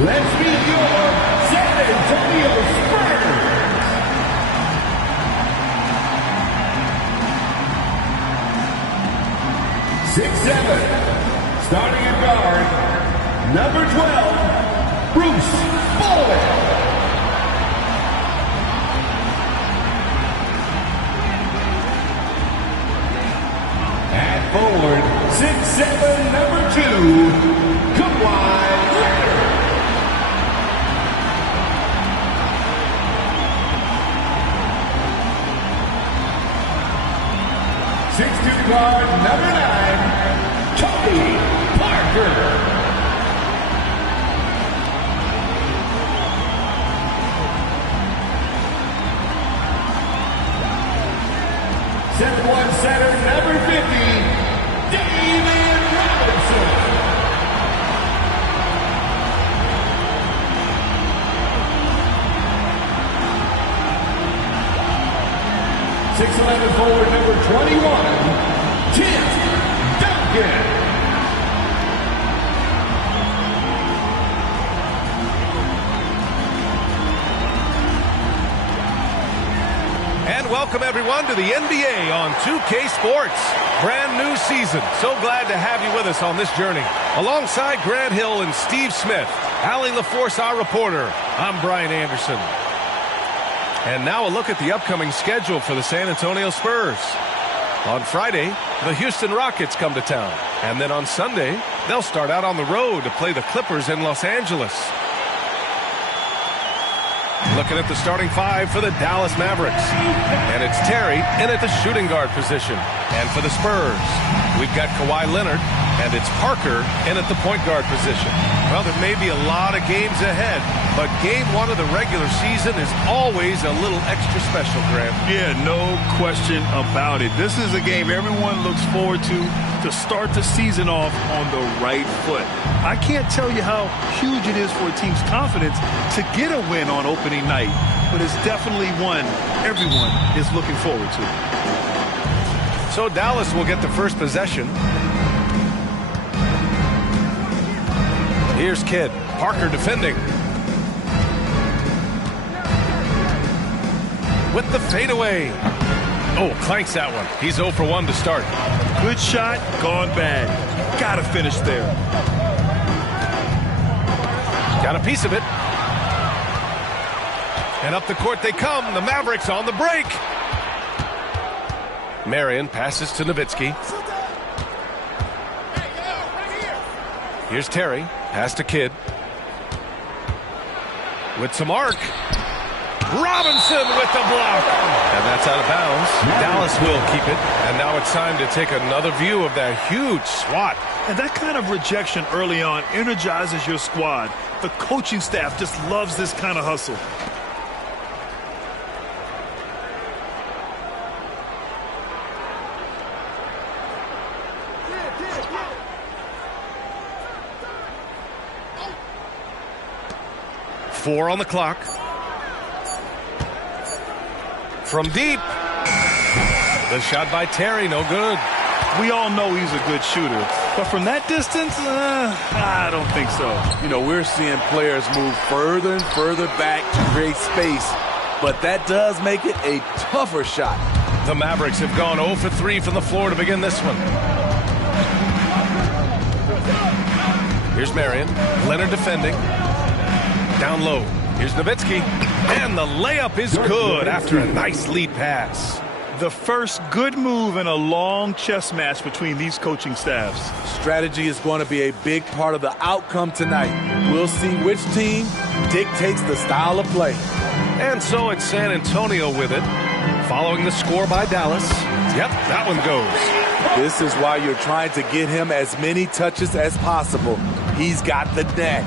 Let's meet your San Antonio Spurs. 6'7", starting at guard, number 12, Bruce Bowen. At forward, 6'7", number 2, Kawhi Leonard. Guard number 9, Tony Parker. Center one center number 50, David Robinson. .6'11" forward number 21. Tim Duncan. And welcome everyone to the NBA on 2K Sports. Brand new season. So glad to have you with us on this journey. Alongside Grant Hill and Steve Smith, Allie LaForce, our reporter, I'm Brian Anderson. And now a look at the upcoming schedule for the San Antonio Spurs. On Friday, the Houston Rockets come to town. And then on Sunday, they'll start out on the road to play the Clippers in Los Angeles. Looking at the starting five for the Dallas Mavericks. And it's Terry in at the shooting guard position. And for the Spurs, we've got Kawhi Leonard, and it's Parker in at the point guard position. Well, there may be a lot of games ahead, but game one of the regular season is always a little extra special, Grant. Yeah, no question about it. This is a game everyone looks forward to start the season off on the right foot. I can't tell you how huge it is for a team's confidence to get a win on opening night, but it's definitely one everyone is looking forward to. So Dallas will get the first possession. Here's Kidd. Parker defending. With the fadeaway. Oh, clanks that one. He's 0 for 1 to start. Good shot, gone bad. Gotta finish there. Got a piece of it. And up the court they come. The Mavericks on the break. Marion passes to Nowitzki. Here's Terry. Pass to Kidd. With some arc. Robinson with the block. And that's out of bounds. Dallas will keep it. And now it's time to take another view of that huge swat. And that kind of rejection early on energizes your squad. The coaching staff just loves this kind of hustle. Four on the clock. From deep. The shot by Terry, no good. We all know he's a good shooter, but from that distance, I don't think so. You know, we're seeing players move further and further back to create space, but that does make it a tougher shot. The Mavericks have gone 0 for 3 from the floor to begin this one. Here's Marion. Leonard defending. Down low. Here's Nowitzki. And the layup is good after a nice lead pass. The first good move in a long chess match between these coaching staffs. Strategy is going to be a big part of the outcome tonight. We'll see which team dictates the style of play. And so it's San Antonio with it. Following the score by Dallas. Yep, that one goes. This is why you're trying to get him as many touches as possible. He's got the neck.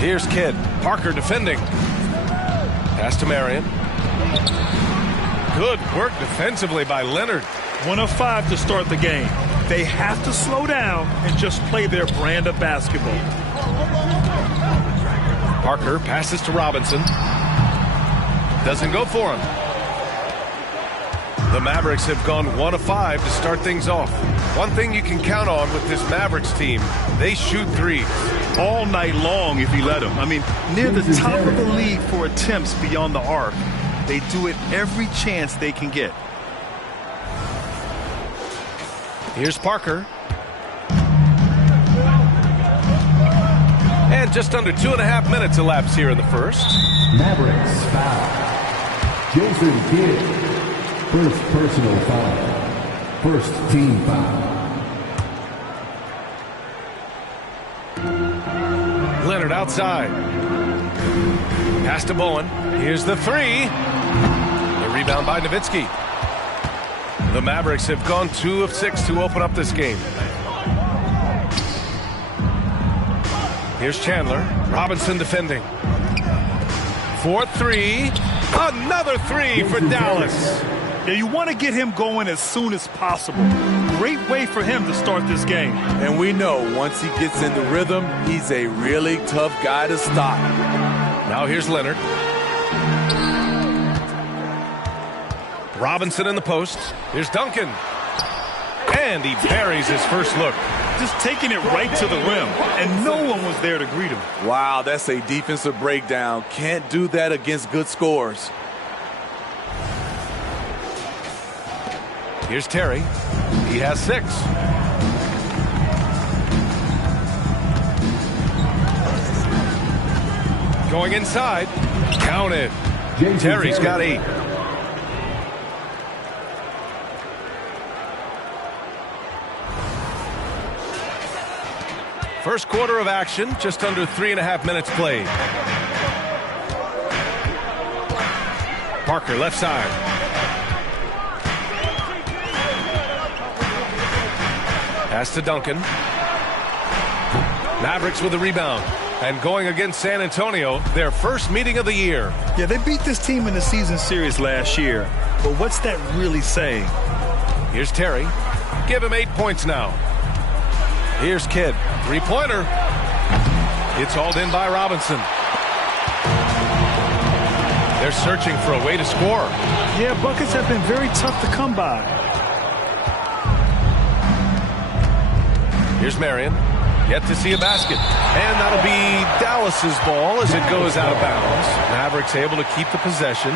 Here's Kidd. Parker defending. Pass to Marion. Good work defensively by Leonard. 1 of 5 to start the game. They have to slow down and just play their brand of basketball. Parker passes to Robinson. Doesn't go for him. The Mavericks have gone 1 of 5 to start things off. One thing you can count on with this Mavericks team, they shoot threes. All night long if you let them. I mean, near the top of the league for attempts beyond the arc. They do it every chance they can get. Here's Parker. And just under 2.5 minutes elapsed here in the first. Mavericks foul. Jason Kidd. First personal foul. First team foul. Leonard outside. Pass to Bowen. Here's the three. The rebound by Nowitzki. The Mavericks have gone 2 of 6 to open up this game. Here's Chandler. Robinson defending. 4-3. Another three for Dallas. Yeah, you want to get him going as soon as possible. Great way for him to start this game. And we know once he gets in the rhythm, he's a really tough guy to stop. Now here's Leonard. Robinson in the post. Here's Duncan. And he buries his first look. Just taking it right to the rim, and no one was there to greet him. Wow, that's a defensive breakdown. Can't do that against good scores. Here's Terry. He has 6. Going inside. Counted. Terry's got 8. First quarter of action, just under 3.5 minutes played. Parker left side. Pass to Duncan. Mavericks with the rebound. And going against San Antonio, their first meeting of the year. Yeah, they beat this team in the season series last year. But what's that really saying? Here's Terry. Give him 8 points now. Here's Kidd. Three-pointer. It's hauled in by Robinson. They're searching for a way to score. Yeah, buckets have been very tough to come by. Here's Marion. Yet to see a basket. And that'll be Dallas's ball as it goes out of bounds. Mavericks able to keep the possession.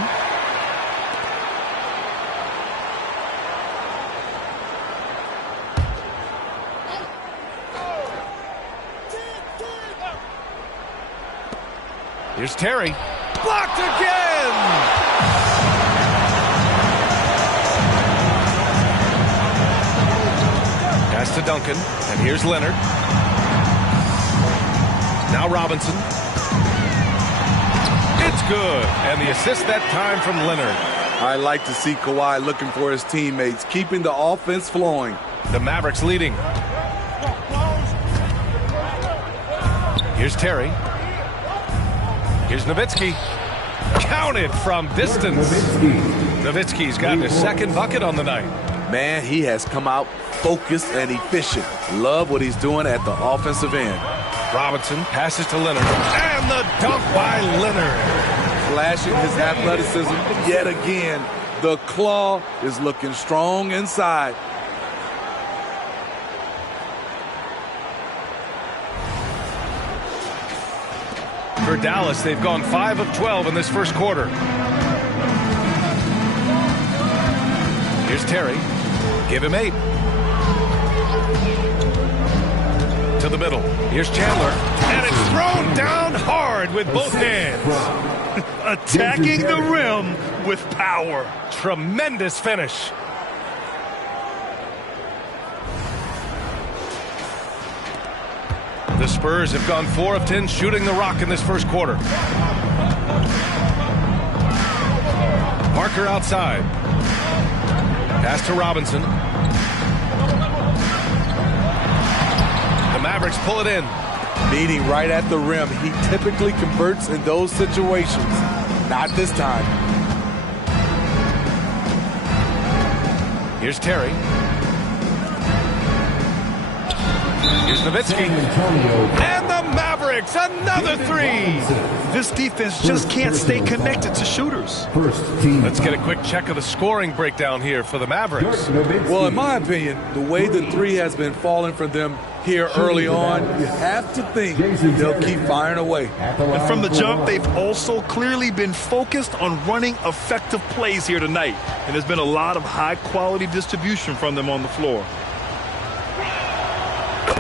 Here's Terry. Blocked again! Pass to Duncan. And here's Leonard. Now Robinson. It's good. And the assist that time from Leonard. I like to see Kawhi looking for his teammates, keeping the offense flowing. The Mavericks leading. Here's Terry. Here's Nowitzki. Counted from distance. Nowitzki's gotten his second bucket on the night. Man, he has come out focused and efficient. Love what he's doing at the offensive end. Robinson passes to Leonard. And the dunk by Leonard. Flashing his athleticism yet again. The claw is looking strong inside. For Dallas, they've gone 5 of 12 in this first quarter. Here's Terry. Give him 8. To the middle. Here's Chandler. And it's thrown down hard with both hands. Attacking the rim with power. Tremendous finish. The Spurs have gone 4 of 10 shooting the rock in this first quarter. Parker outside. Pass to Robinson. The Mavericks pull it in. Meeting right at the rim. He typically converts in those situations. Not this time. Here's Terry. Here's Nowitzki. And the Mavericks, another three. This defense just can't stay connected to shooters. Let's get a quick check of the scoring breakdown here for the Mavericks. Well, in my opinion, the way the three has been falling for them here early on, you have to think they'll keep firing away. And from the jump, they've also clearly been focused on running effective plays here tonight. And there's been a lot of high-quality distribution from them on the floor.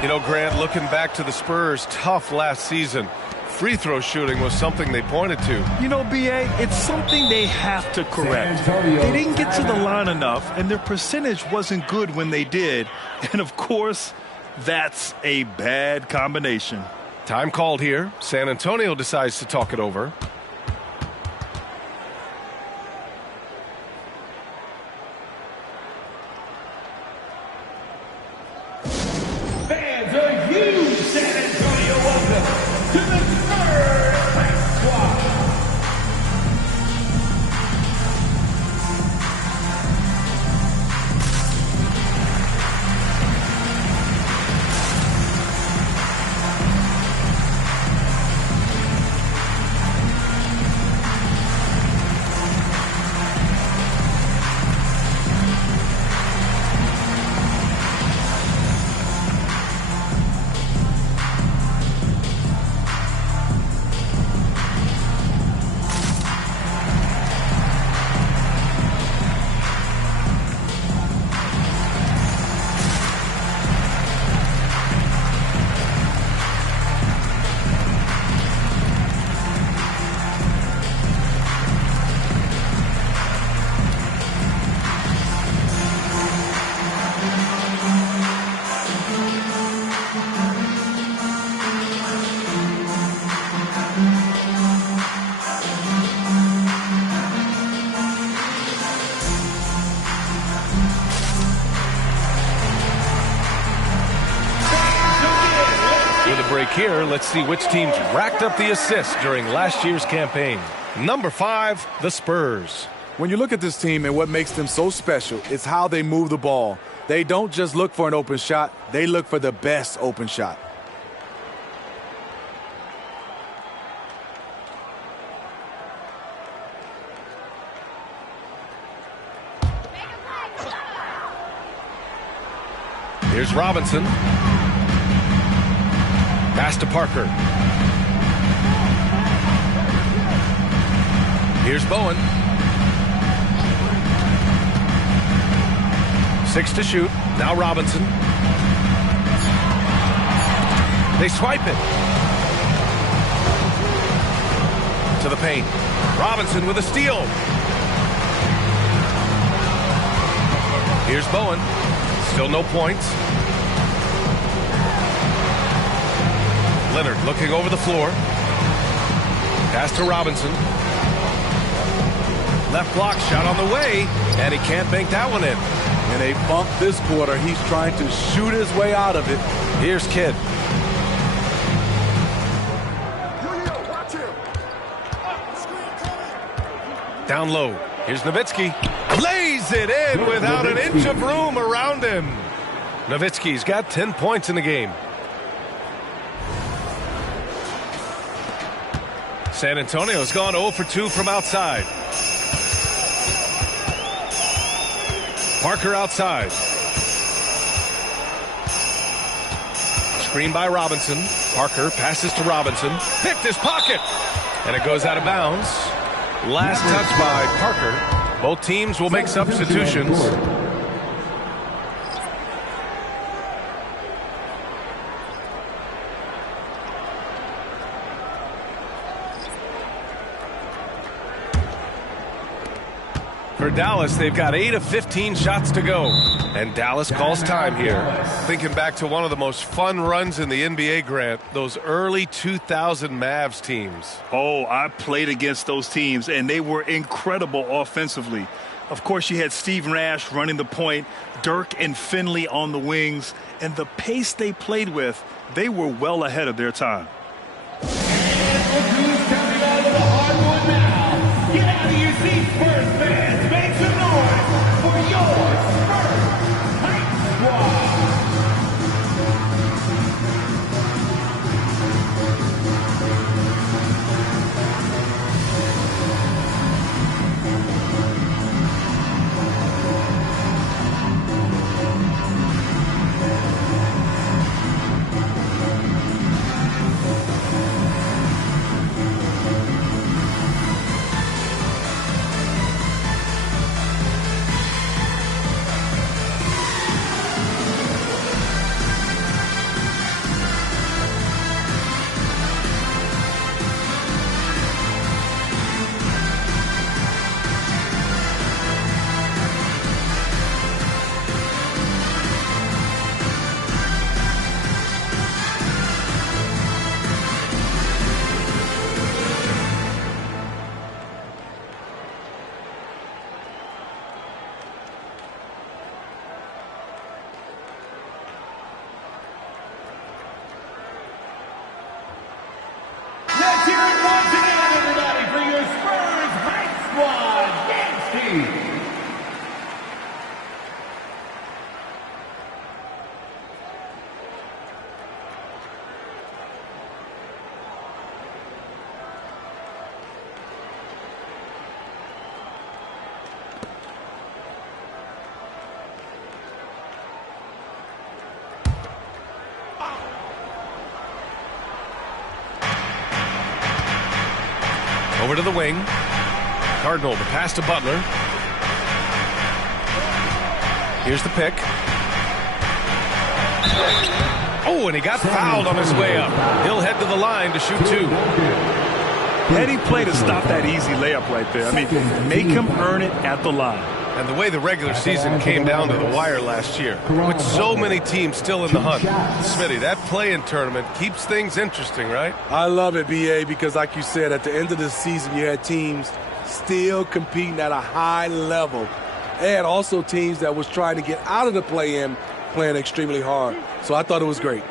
You know, Grant, looking back to the Spurs' tough last season, free throw shooting was something they pointed to. You know, B.A., it's something they have to correct. They didn't get to the line enough, and their percentage wasn't good when they did. And, of course, that's a bad combination. Time called here. San Antonio decides to talk it over. Fans, are you San Antonio? Welcome to the Spurs practice squad. Here, let's see which teams racked up the assists during last year's campaign. Number 5, the Spurs. When you look at this team and what makes them so special, it's how they move the ball. They don't just look for an open shot, they look for the best open shot. Here's Robinson. Pass to Parker. Here's Bowen. 6 to shoot. Now Robinson. They swipe it. To the paint. Robinson with a steal. Here's Bowen. Still no points. Leonard looking over the floor. Pass to Robinson. Left block shot on the way, and he can't bank that one in. And they bump this quarter. He's trying to shoot his way out of it. Here's Kidd. Down low. Here's Nowitzki. Lays it in without an inch of room around him. Nowitzki's got 10 points in the game. San Antonio's gone 0 for 2 from outside. Parker outside. Screen by Robinson. Parker passes to Robinson. Picked his pocket. And it goes out of bounds. Last touch by Parker. Both teams will make substitutions. For Dallas, they've got 8 of 15 shots to go. And Dallas calls time here. Thinking back to one of the most fun runs in the NBA, Grant, those early 2000 Mavs teams. Oh, I played against those teams, and they were incredible offensively. Of course, you had Steve Nash running the point, Dirk and Finley on the wings, and the pace they played with, they were well ahead of their time. And look who's coming out of the hardwood now. Get out of your seats, Spurs fans. Make some noise for your Spurs Hype Squad. Over to the wing. Cardinal, the pass to Butler. Here's the pick. Oh, and he got fouled on his way up. He'll head to the line to shoot 2. Heady play to stop that easy layup right there. I mean, make him earn it at the line. And the way the regular season came down to the wire last year, with so many teams still in the hunt. Smitty, that play-in tournament keeps things interesting, right? I love it, BA, because like you said, at the end of the season, you had teams still competing at a high level. And also teams that was trying to get out of the play-in playing extremely hard. So I thought it was great.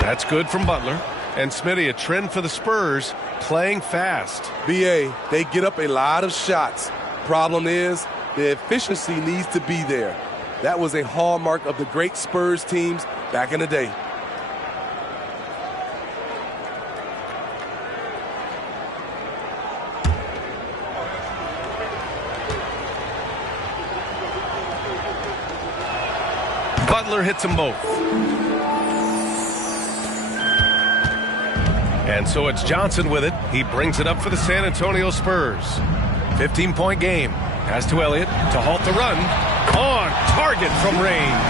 That's good from Butler. And Smitty, a trend for the Spurs, playing fast. BA, they get up a lot of shots. Problem is, the efficiency needs to be there. That was a hallmark of the great Spurs teams back in the day. Butler hits them both. And so it's Johnson with it. He brings it up for the San Antonio Spurs. 15-point game. Pass to Elliott to halt the run. On target from range.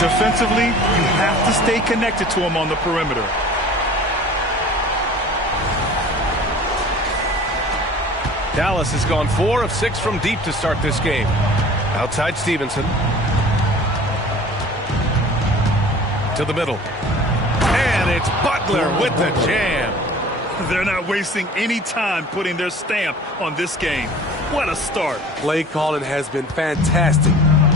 Defensively, you have to stay connected to him on the perimeter. Dallas has gone 4 of 6 from deep to start this game. Outside Stevenson. To the middle. And it's Butler with the jam. They're not wasting any time putting their stamp on this game. What a start. Play calling has been fantastic.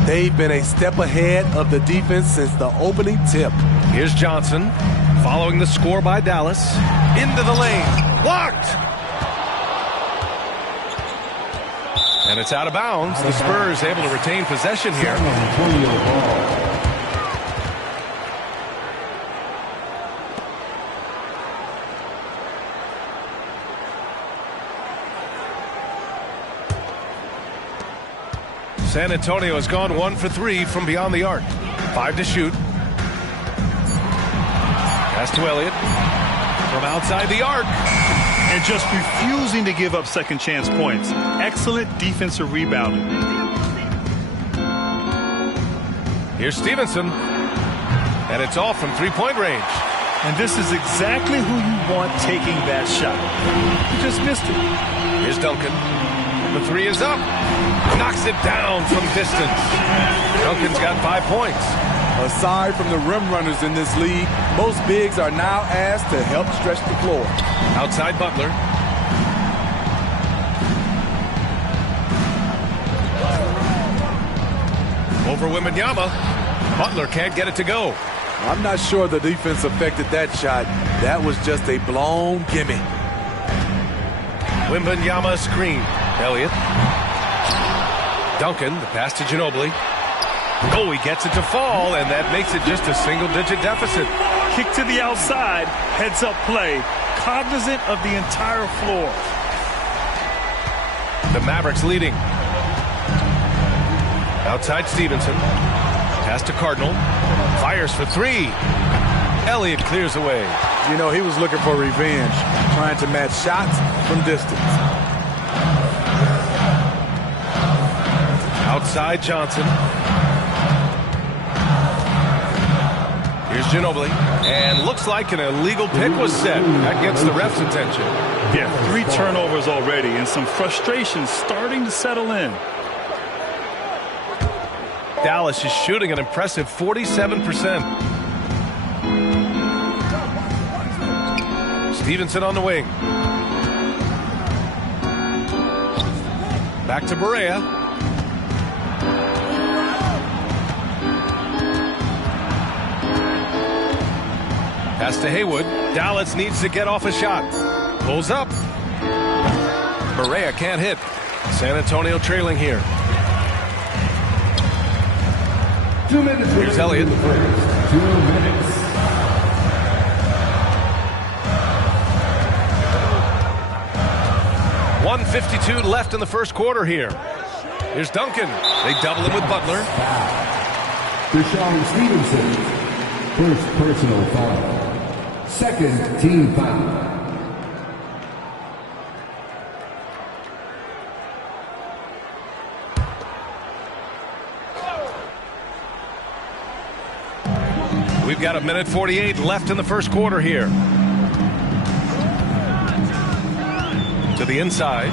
They've been a step ahead of the defense since the opening tip. Here's Johnson following the score by Dallas. Into the lane. Blocked. And it's out of bounds. The Spurs able to retain possession here. San Antonio has gone 1 for 3 from beyond the arc. 5 to shoot. Pass to Elliott from outside the arc. And just refusing to give up second chance points. Excellent defensive rebounding. Here's Stevenson. And it's off from three-point range. And this is exactly who you want taking that shot. You just missed it. Here's Duncan. The 3 is up. Knocks it down from distance. Duncan's got 5 points. Aside from the rim runners in this league, most bigs are now asked to help stretch the floor. Outside Butler. Over Wembanyama. Butler can't get it to go. I'm not sure the defense affected that shot. That was just a blown gimme. Wembanyama screen. Elliott. Duncan, the pass to Ginobili. Oh, he gets it to fall, and that makes it just a single-digit deficit. Kick to the outside, heads-up play, cognizant of the entire floor. The Mavericks leading. Outside Stevenson. Pass to Cardinal. Fires for 3. Elliott clears away. You know, he was looking for revenge, trying to match shots from distance. Outside Johnson. Here's Ginobili. And looks like an illegal pick was set. That gets the ref's attention. Yeah, 3 turnovers already and some frustration starting to settle in. Dallas is shooting an impressive 47%. Stevenson on the wing. Back to Barea. Pass to Haywood. Dallas needs to get off a shot. Pulls up. Barea can't hit. San Antonio trailing here. 2 minutes. Here's Elliott. 2 minutes. .152 left in the first quarter here. Here's Duncan. They double him with Butler. Deshaun Stevenson. First personal foul. Second team foul. We've got 1:48 left in the first quarter here. To the inside.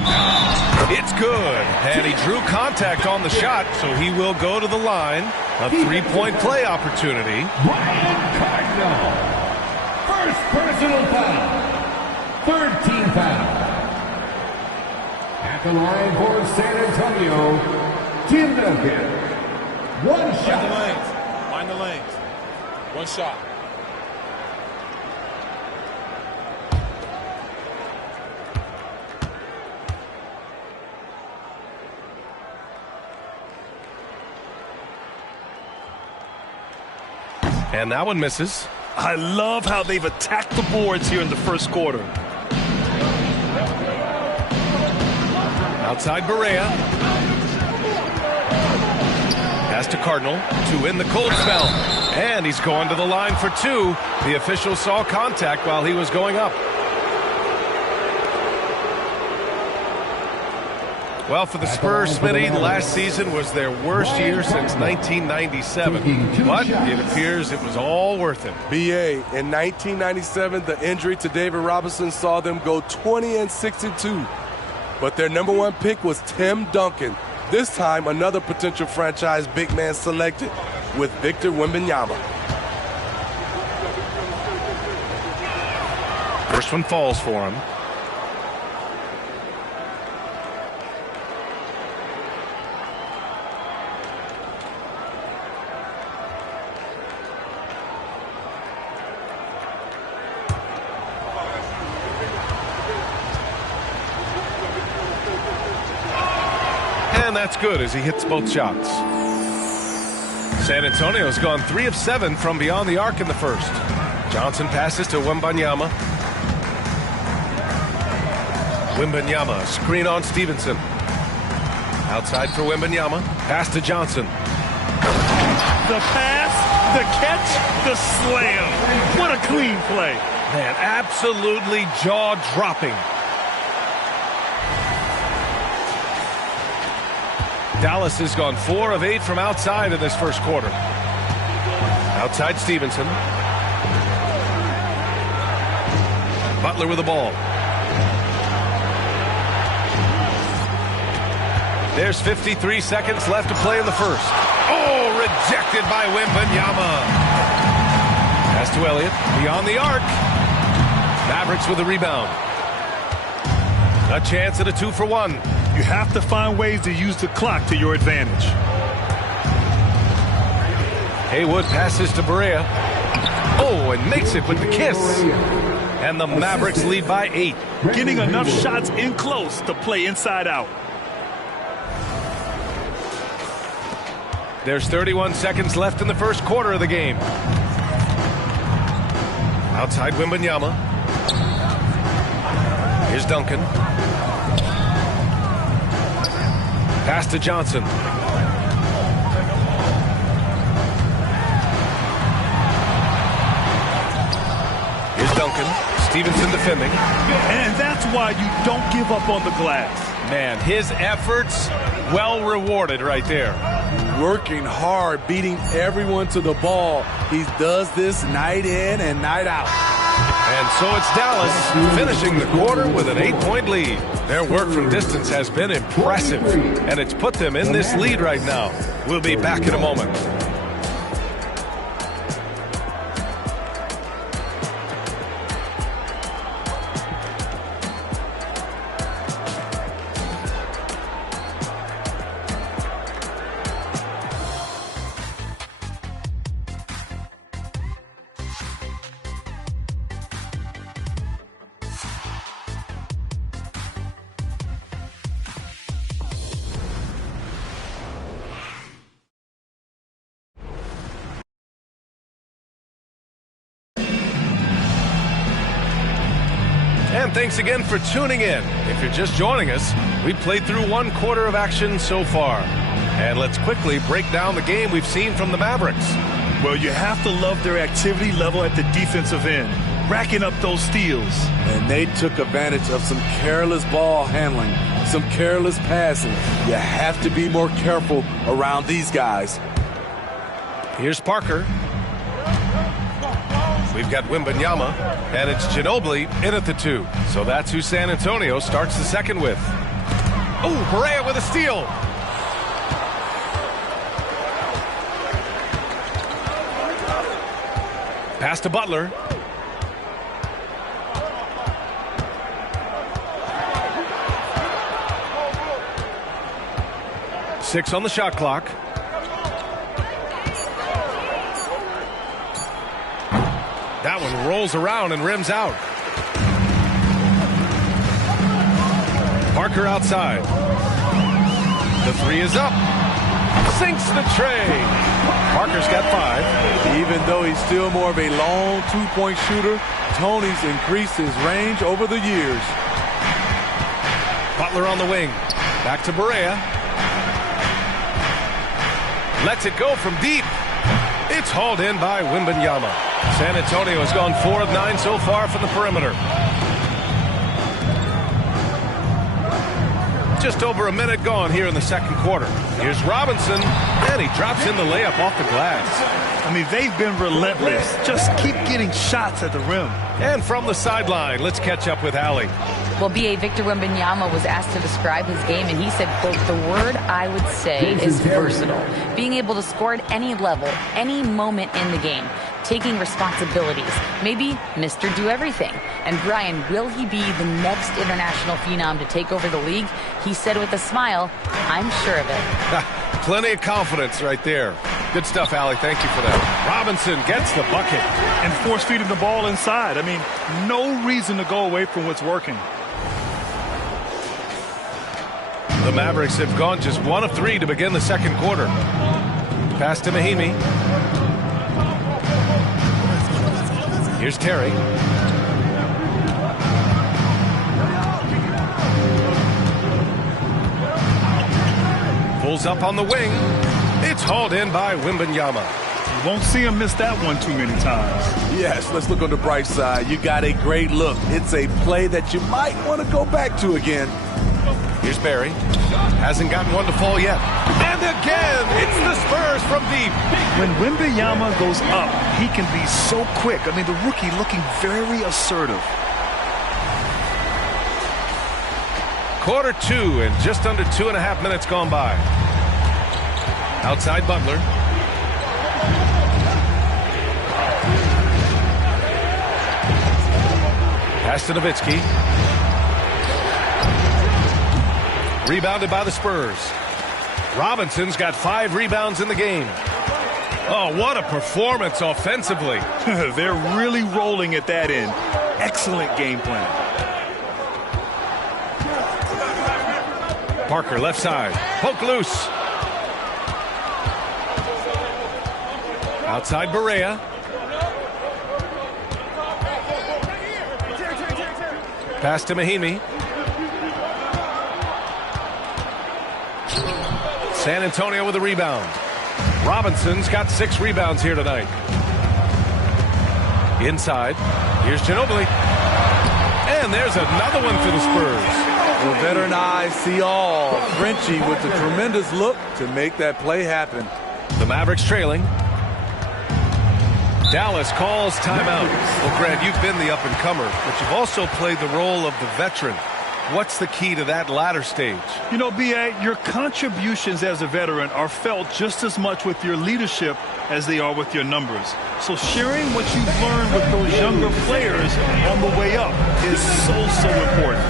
It's good. And he drew contact on the shot, so he will go to the line. A three-point play opportunity. Ryan Cardinal. First personal foul. Third team foul. At the line for San Antonio, Tim Duncan. One shot. Find the lanes. One shot. And that one misses. I love how they've attacked the boards here in the first quarter. Outside Barea. Pass to Cardinal to win the cold spell. And he's going to the line for two. The official saw contact while he was going up. Well, for the Spurs, Smitty, last season was their worst year since 1997. But it appears it was all worth it. BA, in 1997, the injury to David Robinson saw them go 20-62. But their number one pick was Tim Duncan. This time, another potential franchise big man selected with Victor Wembanyama. First one falls for him. And that's good as he hits both shots. San Antonio's gone 3 of 7 from beyond the arc in the first. Johnson passes to Wembanyama. Wembanyama, screen on Stevenson. Outside for Wembanyama. Pass to Johnson. The pass, the catch, the slam. What a clean play. Man, absolutely jaw-dropping. Dallas has gone 4 of 8 from outside in this first quarter. Outside Stevenson. Butler with the ball. There's 53 seconds left to play in the first. Oh, rejected by Wembanyama. Pass to Elliott. Beyond the arc. Mavericks with the rebound. A chance at a 2-for-1. You have to find ways to use the clock to your advantage. Haywood passes to Barea. Oh, and makes it with the kiss. And the Mavericks lead by 8. Getting enough shots in close to play inside out. There's 31 seconds left in the first quarter of the game. Outside Wembanyama. Here's Duncan. Pass to Johnson. Here's Duncan. Stevenson defending. And that's why you don't give up on the glass. Man, his efforts well rewarded right there. Working hard, beating everyone to the ball. He does this night in and night out. And so it's Dallas finishing the quarter with an 8-point lead. Their work from distance has been impressive, and it's put them in this lead right now. We'll be back in a moment. And thanks again for tuning in. If you're just joining us, we played through 1 quarter of action so far. And let's quickly break down the game we've seen from the Mavericks. Well, you have to love their activity level at the defensive end, racking up those steals. And they took advantage of some careless ball handling, some careless passing. You have to be more careful around these guys. Here's Parker. We've got Wembanyama, and it's Ginobili in at the 2. So that's who San Antonio starts the second with. Oh, Barea with a steal. Pass to Butler. Six on the shot clock. That one rolls around and rims out. Parker outside. The 3 is up. Sinks the tray. Parker's got 5. Even though he's still more of a long two-point shooter, Tony's increased his range over the years. Butler on the wing. Back to Barea. Lets it go from deep. It's hauled in by Wembanyama. San Antonio has gone 4 of 9 so far from the perimeter. Just over a minute gone here in the second quarter. Here's Robinson, and he drops in the layup off the glass. I mean, they've been relentless. Just keep getting shots at the rim. And from the sideline, let's catch up with Allie. Well, B.A. Victor Wembanyama was asked to describe his game, and he said, quote, "The word I would say is versatile. Being able to score at any level, any moment in the game, taking responsibilities, maybe Mr. Do-Everything." And Brian, will he be the next international phenom to take over the league? He said with a smile, "I'm sure of it." Plenty of confidence right there. Good stuff, Allie. Thank you for that. Robinson gets the bucket. And force-feeding the ball inside. I mean, no reason to go away from what's working. The Mavericks have gone just 1 of 3 to begin the second quarter. Pass to Mahimi. Here's Terry. Pulls up on the wing. It's hauled in by Wembanyama. You won't see him miss that one too many times. Yes, let's look on the bright side. You got a great look. It's a play that you might want to go back to again. Here's Barry. Hasn't gotten one to fall yet. And again, it's the Spurs from deep. When Wembanyama goes up, he can be so quick. I mean, the rookie looking very assertive. Quarter 2 and just under 2.5 minutes gone by. Outside Butler. Pass to Nowitzki. Rebounded by the Spurs. Robinson's got 5 rebounds in the game. Oh, what a performance offensively. They're really rolling at that end. Excellent game plan. Parker left side. Poke loose. Outside Barea. Pass to Mahimi. San Antonio with a rebound. Robinson's got 6 rebounds here tonight. Inside. Here's Ginobili. And there's another one for the Spurs. The veteran eyes see all. Frenchie with a tremendous look to make that play happen. The Mavericks trailing. Dallas calls timeout. Well, Grant, you've been the up-and-comer, but you've also played the role of the veteran. What's the key to that latter stage? You know, B.A., your contributions as a veteran are felt just as much with your leadership as they are with your numbers. So sharing what you've learned with those younger players on the way up is so important.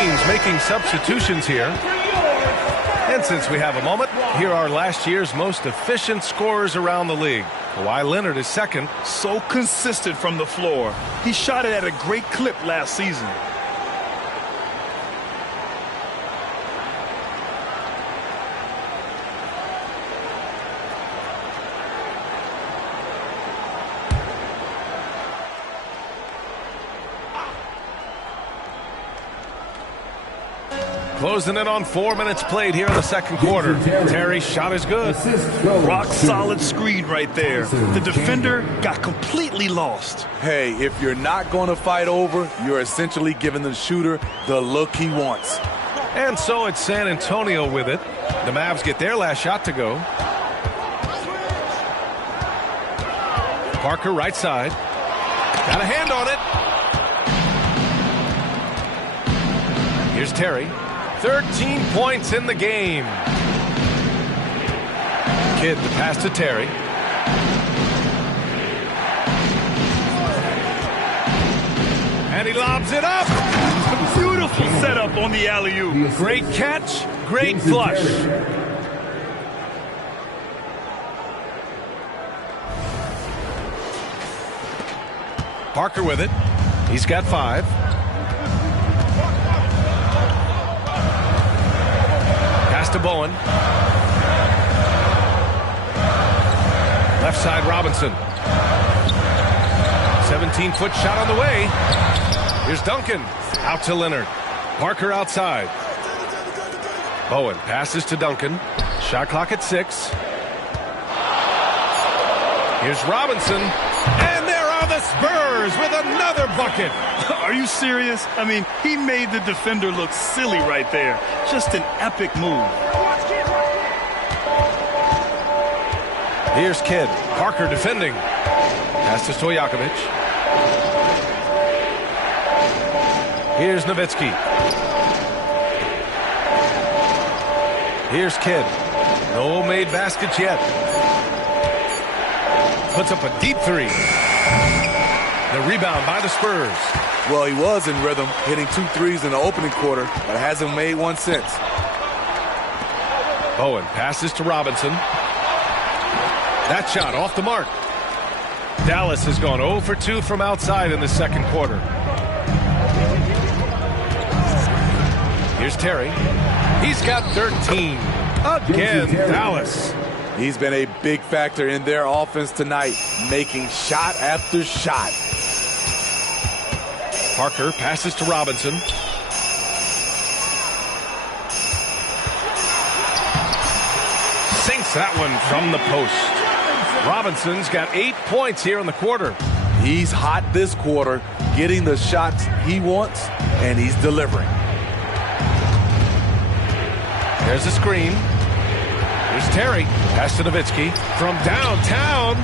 teams making substitutions here. And since we have a moment, here are last year's most efficient scorers around the league. Kawhi Leonard is second. So consistent from the floor. He shot it at a great clip last season. Closing in on 4 minutes played here in the second quarter. Terry's shot is good. Rock solid screen right there. The defender got completely lost. Hey, if you're not going to fight over, you're essentially giving the shooter the look he wants. And so it's San Antonio with it. The Mavs get their last shot to go. Parker right side. Got a hand on it. Here's Terry. 13 points in the game. Kidd the pass to Terry. And he lobs it up. Beautiful setup on the alley-oop. Great catch, great flush. Parker with it. He's got 5. Pass to Bowen. Left side Robinson. 17-foot shot on the way. Here's Duncan. Out to Leonard. Parker outside. Bowen passes to Duncan. Shot clock at 6. Here's Robinson. And there are the Spurs with another bucket. Are you serious? I mean, he made the defender look silly right there. Just an epic move. Here's Kidd. Parker defending. Pass to Stojakovic. Here's Nowitzki. Here's Kidd. No made baskets yet. Puts up a deep 3. The rebound by the Spurs. Well, he was in rhythm, hitting 2 threes in the opening quarter, but hasn't made one since. Bowen passes to Robinson. That shot off the mark. Dallas has gone 0 for 2 from outside in the second quarter. Here's Terry. He's got 13. Again, Dallas. He's been a big factor in their offense tonight, making shot after shot. Parker passes to Robinson. Sinks that one from the post. Robinson's got 8 points here in the quarter. He's hot this quarter, getting the shots he wants, and he's delivering. There's a screen. Here's Terry. Pass to Nowitzki. From downtown.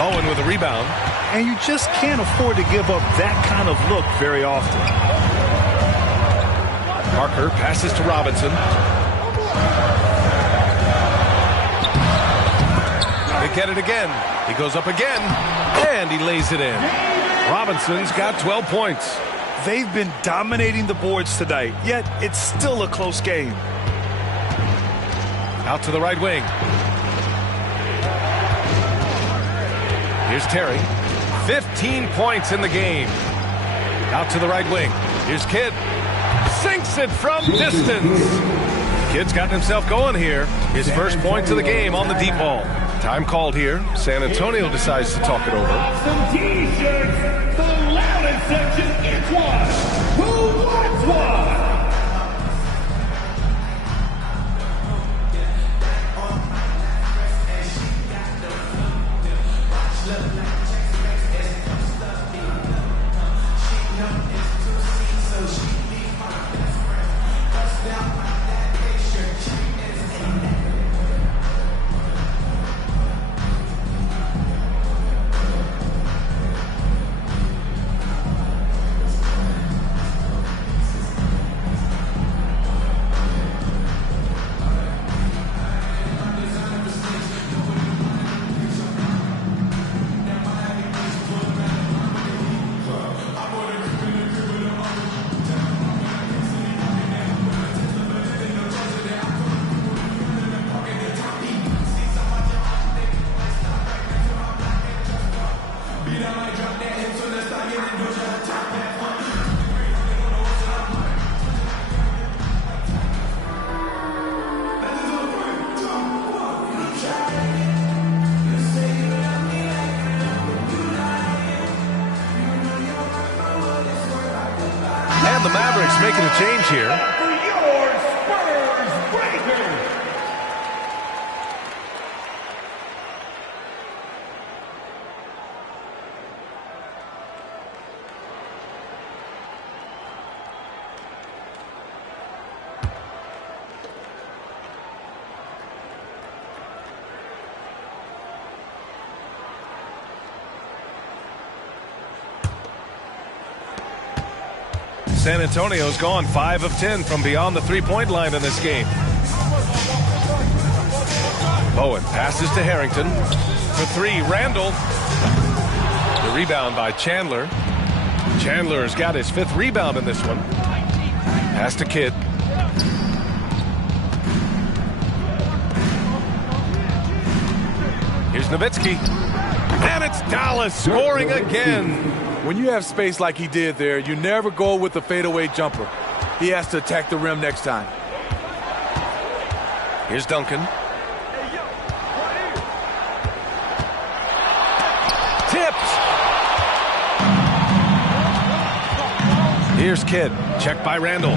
Bowen with a rebound. And you just can't afford to give up that kind of look very often. Parker passes to Robinson. They get it again. He goes up again, and he lays it in. Robinson's got 12 points. They've been dominating the boards tonight, yet it's still a close game. Out to the right wing. Here's Terry. 15 points in the game. Out to the right wing. Here's Kidd. Sinks it from distance. Kidd's gotten himself going here. His first points of the game on the deep ball. Time called here. San Antonio decides to talk it over. Some T-shirts. The loudest section gets one. Who wants one? making a change here. For your Spurs Breakers. San Antonio's gone 5 of 10 from beyond the three-point line in this game. Bowen passes to Harrington. For three, Randall. The rebound by Chandler. Chandler's got his 5th rebound in this one. Pass to Kidd. Here's Nowitzki. And it's Dallas scoring again. When you have space like he did there, you never go with the fadeaway jumper. He has to attack the rim next time. Here's Duncan. Tipped. Here's Kidd. Checked by Randall.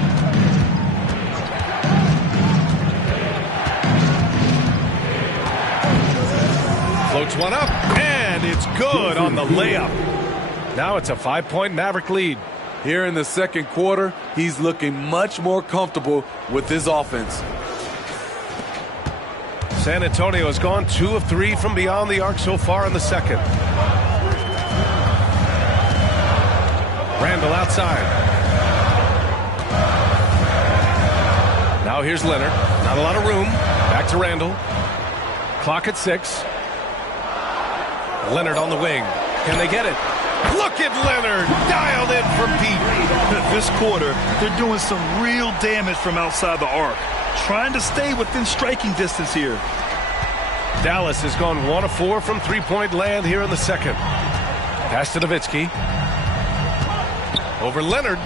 Floats one up, and it's good on the layup. Now it's a 5-point Maverick lead. Here in the second quarter, he's looking much more comfortable with his offense. San Antonio has gone 2 of 3 from beyond the arc so far in the second. Randall outside. Now here's Leonard. Not a lot of room. Back to Randall. Clock at 6. Leonard on the wing. Can they get it? Look at Leonard, dialed in from deep. This quarter, they're doing some real damage from outside the arc. Trying to stay within striking distance here. Dallas has gone 1 of 4 from three-point land here in the second. Pass to Nowitzki. Over Leonard.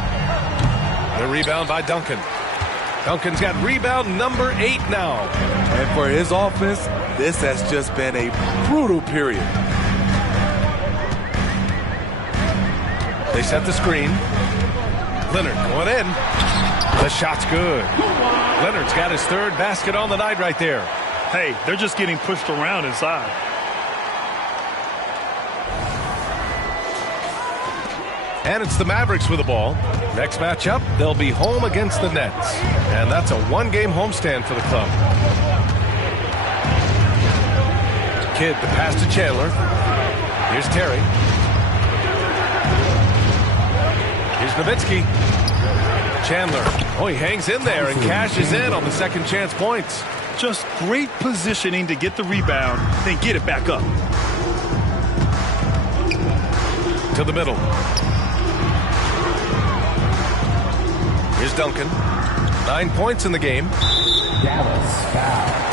The rebound by Duncan. Duncan's got rebound number 8 now. And for his offense, this has just been a brutal period. They set the screen. Leonard going in. The shot's good. Leonard's got his 3rd basket on the night right there. Hey, they're just getting pushed around inside. And it's the Mavericks with the ball. Next matchup, they'll be home against the Nets. And that's a 1-game homestand for the club. Kidd, the pass to Chandler. Here's Terry. Here's Nowitzki. Chandler. Oh, he hangs in there and cashes in on the second chance points. Just great positioning to get the rebound, then get it back up. To the middle. Here's Duncan. 9 points in the game. Dallas foul.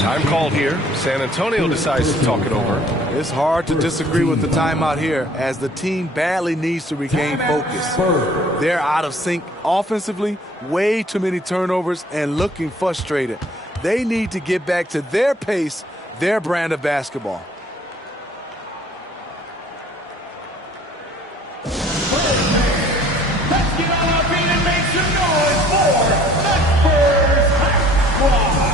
Time called here. San Antonio decides to talk it over. It's hard to disagree with the timeout here as the team badly needs to regain focus. They're out of sync offensively, way too many turnovers, and looking frustrated. They need to get back to their pace, their brand of basketball. Let's get on our feet and make some noise for the Spurs Squad.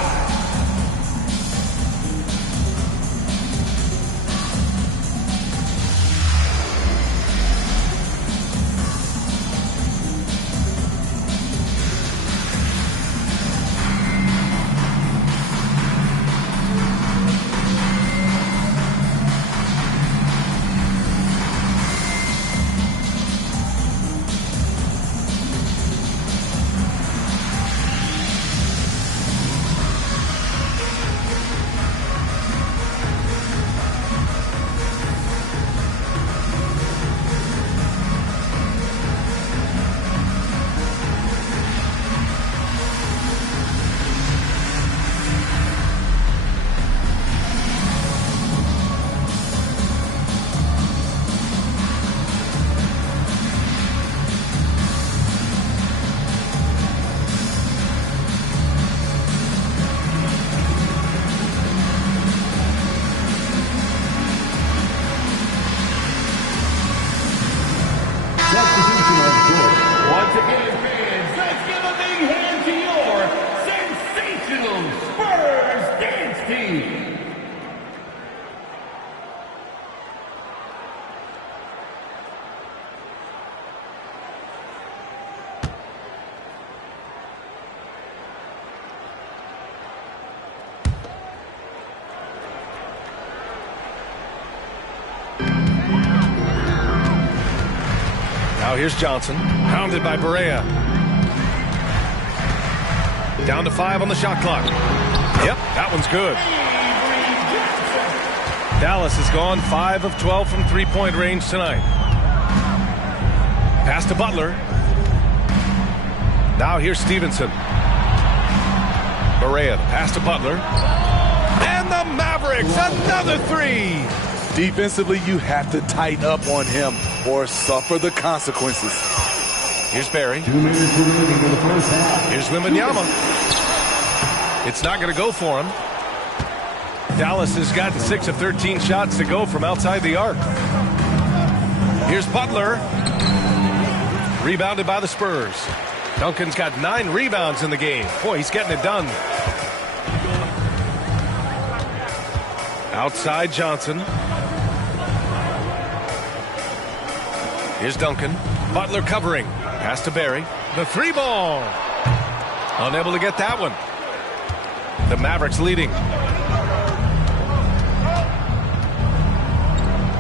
Steve. Now here's Johnson, hounded by Barea. Down to 5 on the shot clock. Yep, that one's good. Dallas has gone 5 of 12 from three-point range tonight. Pass to Butler. Now here's Stevenson. Barea, the pass to Butler. And the Mavericks, another 3. Defensively, you have to tighten up on him or suffer the consequences. Here's Barry. 2 minutes remaining in the first half. Here's Wembanyama. It's not going to go for him. Dallas has gotten 6 of 13 shots to go from outside the arc. Here's Butler. Rebounded by the Spurs. Duncan's got 9 rebounds in the game. Boy, he's getting it done. Outside Johnson. Here's Duncan. Butler covering. Pass to Barry. The 3-ball. Unable to get that one. The Mavericks leading.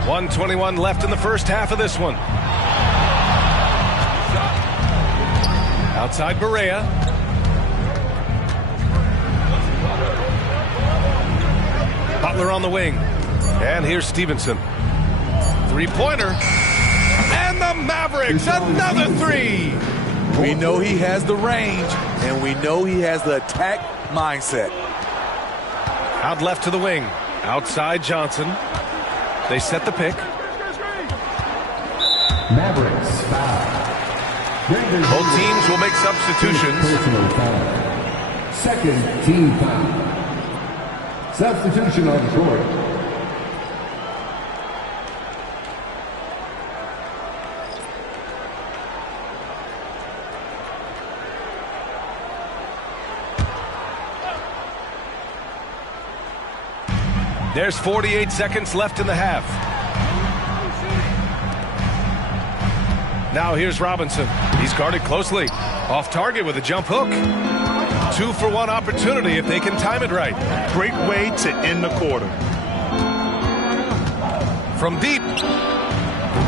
1:21 left in the first half of this one. Outside Barea. Butler on the wing. And here's Stevenson. 3-pointer. And the Mavericks, another 3. We know he has the range, and we know he has the attack mindset. Out left to the wing. Outside Johnson. They set the pick. Mavericks foul. Both teams will make substitutions. Personal foul. Second team foul. Substitution on the court. There's 48 seconds left in the half. Now here's Robinson. He's guarded closely. Off target with a jump hook. 2-for-1 opportunity if they can time it right. Great way to end the quarter. From deep.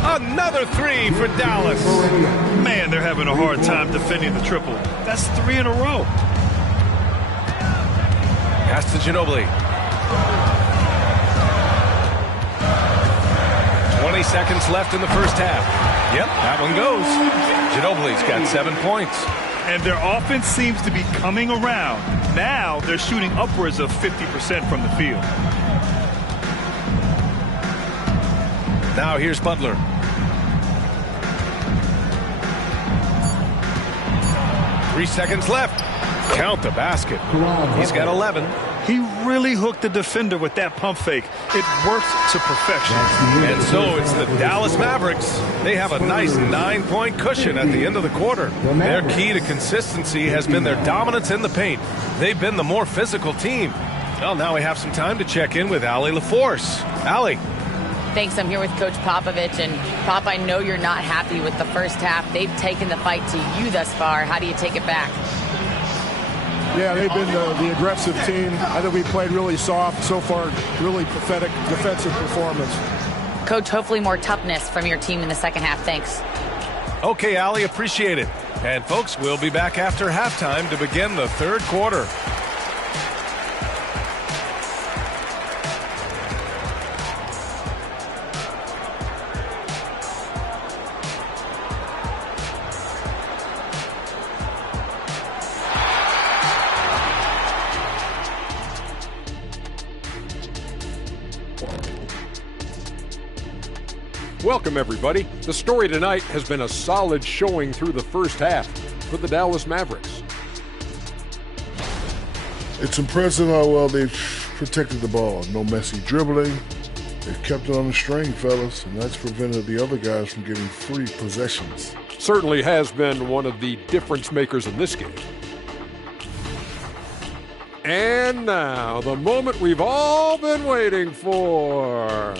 Another 3 for Dallas. Man, they're having a hard time defending the triple. That's 3 in a row. Pass to Ginobili. 20 seconds left in the first half. Yep, that one goes. Ginobili's got 7 points. And their offense seems to be coming around. Now they're shooting upwards of 50% from the field. Now here's Butler. Three seconds left. Count the basket. He's got 11. He really hooked the defender with that pump fake. It worked to perfection. And so it's the Dallas Mavericks. They have a nice 9-point cushion at the end of the quarter. Their key to consistency has been their dominance in the paint. They've been the more physical team. Well, now we have some time to check in with Allie LaForce. Allie. Thanks. I'm here with Coach Popovich. And, Pop, I know you're not happy with the first half. They've taken the fight to you thus far. How do you take it back? Yeah, they've been the aggressive team. I think we played really soft so far. Really pathetic defensive performance. Coach, hopefully more toughness from your team in the second half. Thanks. Okay, Allie, appreciate it. And, folks, we'll be back after halftime to begin the third quarter. Welcome, everybody. The story tonight has been a solid showing through the first half for the Dallas Mavericks. It's impressive how well they've protected the ball. No messy dribbling. They've kept it on the string, fellas, and that's prevented the other guys from getting free possessions. Certainly has been one of the difference makers in this game. And now, the moment we've all been waiting for.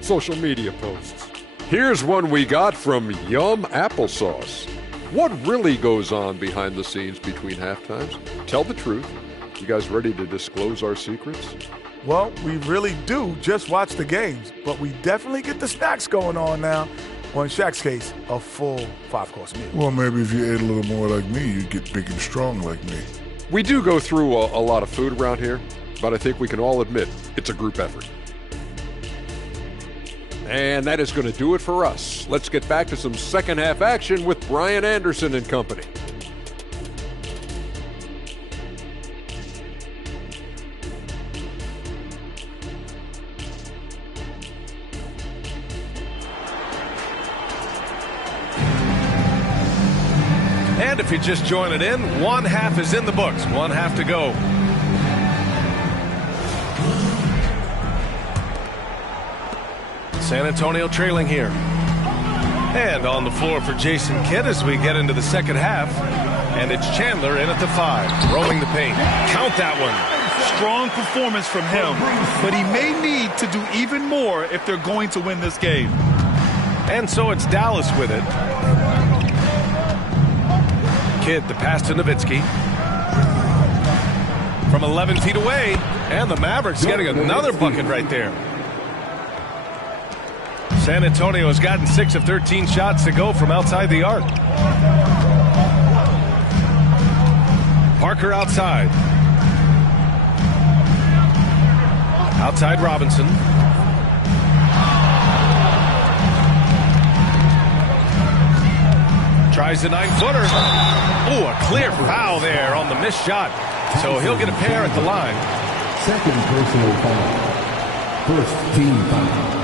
Social media posts. Here's one we got from Yum Applesauce. What really goes on behind the scenes between halftimes? Tell the truth. You guys ready to disclose our secrets? Well, we really do just watch the games, but we definitely get the snacks going on now. Or in Shaq's case, a full 5-course meal. Well, maybe if you ate a little more like me, you'd get big and strong like me. We do go through a lot of food around here, but I think we can all admit it's a group effort. And that is going to do it for us. Let's get back to some second half action with Brian Anderson and company. And if you're just joining in, one half is in the books. One half to go. San Antonio trailing here. And on the floor for Jason Kidd as we get into the second half. And it's Chandler in at the 5, roaming the paint. Count that one. Strong performance from him, but he may need to do even more if they're going to win this game. And so it's Dallas with it. Kidd, the pass to Nowitzki. From 11 feet away. And the Mavericks getting another bucket right there. San Antonio has gotten 6 of 13 shots to go from outside the arc. Parker outside. Outside Robinson. Tries the 9-footer. Ooh, a clear foul there on the missed shot. So he'll get a pair at the line. Second personal foul. First team foul.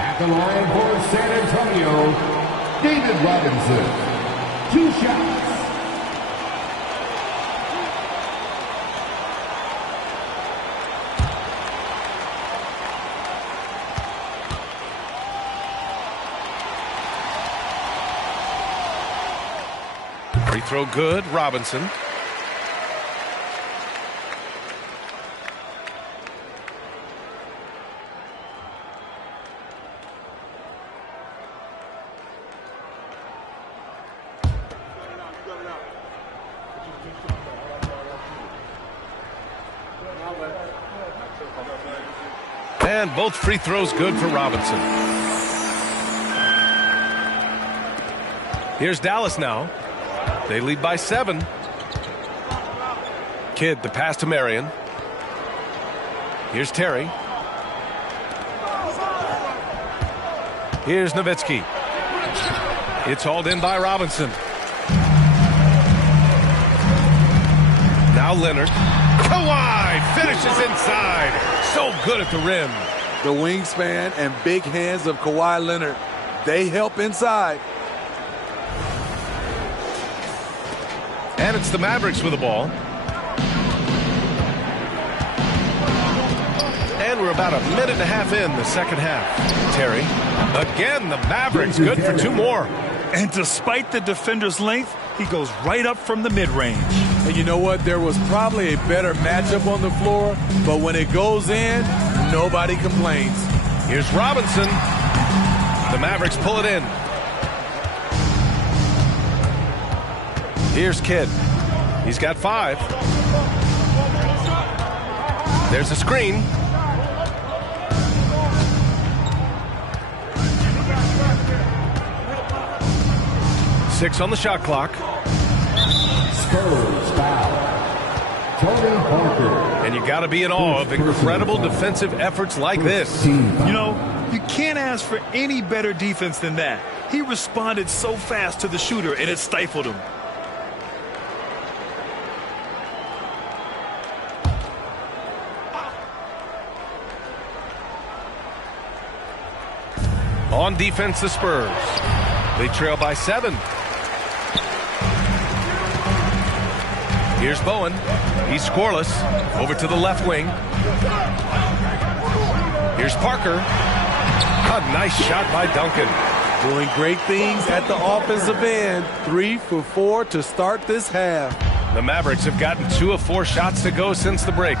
At the line for San Antonio, David Robinson. 2 shots. Free throw good, Robinson. And both free throws good for Robinson. Here's Dallas now. They lead by 7. Kidd, the pass to Marion. Here's Terry. Here's Nowitzki. It's hauled in by Robinson. Now Leonard. Kawhi finishes inside. So good at the rim. The wingspan and big hands of Kawhi Leonard, they help inside. And it's the Mavericks with the ball. And we're about a minute and a half in the second half. Terry. Again, the Mavericks good for 2 more. And despite the defender's length, he goes right up from the mid-range. And you know what? There was probably a better matchup on the floor, but when it goes in, nobody complains. Here's Robinson. The Mavericks pull it in. Here's Kidd. He's got 5. There's a screen. Six on the shot clock. Spurs foul. Tony Parker. And you got to be in awe of incredible defensive efforts like this. You know, you can't ask for any better defense than that. He responded so fast to the shooter, and it stifled him. On defense, the Spurs. They trail by 7. Here's Bowen. He's scoreless. Over to the left wing. Here's Parker. A nice shot by Duncan. Doing great things at the offensive end. 3 for 4 to start this half. The Mavericks have gotten 2 of 4 shots to go since the break.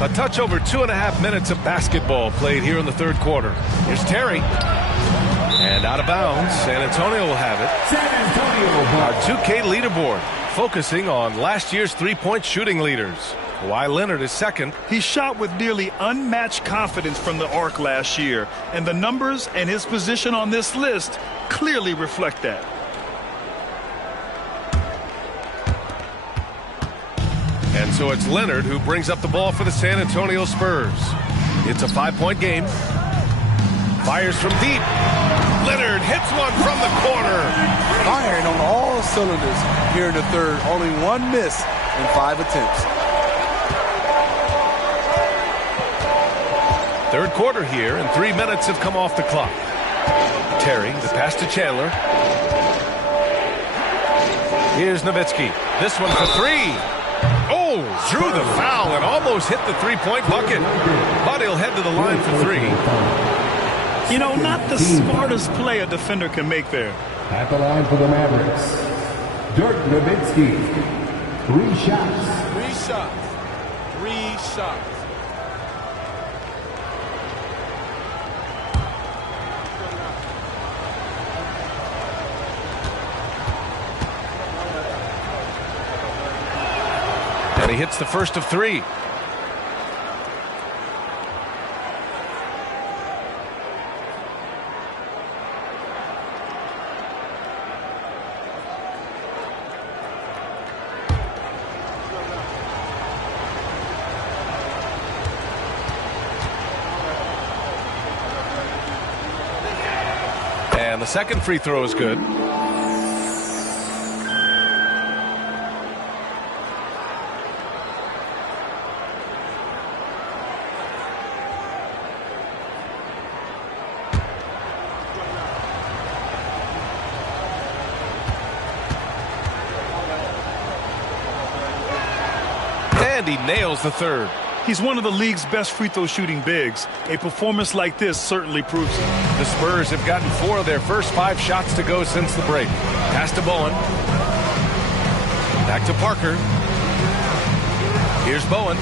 A touch over 2.5 minutes of basketball played here in the third quarter. Here's Terry. And out of bounds. San Antonio will have it. San Antonio. Our 2K leaderboard, focusing on last year's three-point shooting leaders. Kawhi Leonard is second. He shot with nearly unmatched confidence from the arc last year, and the numbers and his position on this list clearly reflect that. And so it's Leonard who brings up the ball for the San Antonio Spurs. It's a 5-point game. Fires from deep. Leonard hits one from the corner. Firing on all cylinders here in the third. Only 1 miss in 5 attempts. Third quarter here, and 3 minutes have come off the clock. Terry, the pass to Chandler. Here's Nowitzki. This one for 3. Oh, drew the foul and almost hit the 3-point bucket. But he'll head to the line for 3. You know, not the smartest play a defender can make there. At the line for the Mavericks, Dirk Nowitzki. 3 shots. 3 shots. 3 shots. And he hits the first of 3. And the second free throw is good. And he nails the third. He's one of the league's best free throw shooting bigs. A performance like this certainly proves it. The Spurs have gotten 4 of their first 5 shots to go since the break. Pass to Bowen. Back to Parker. Here's Bowen.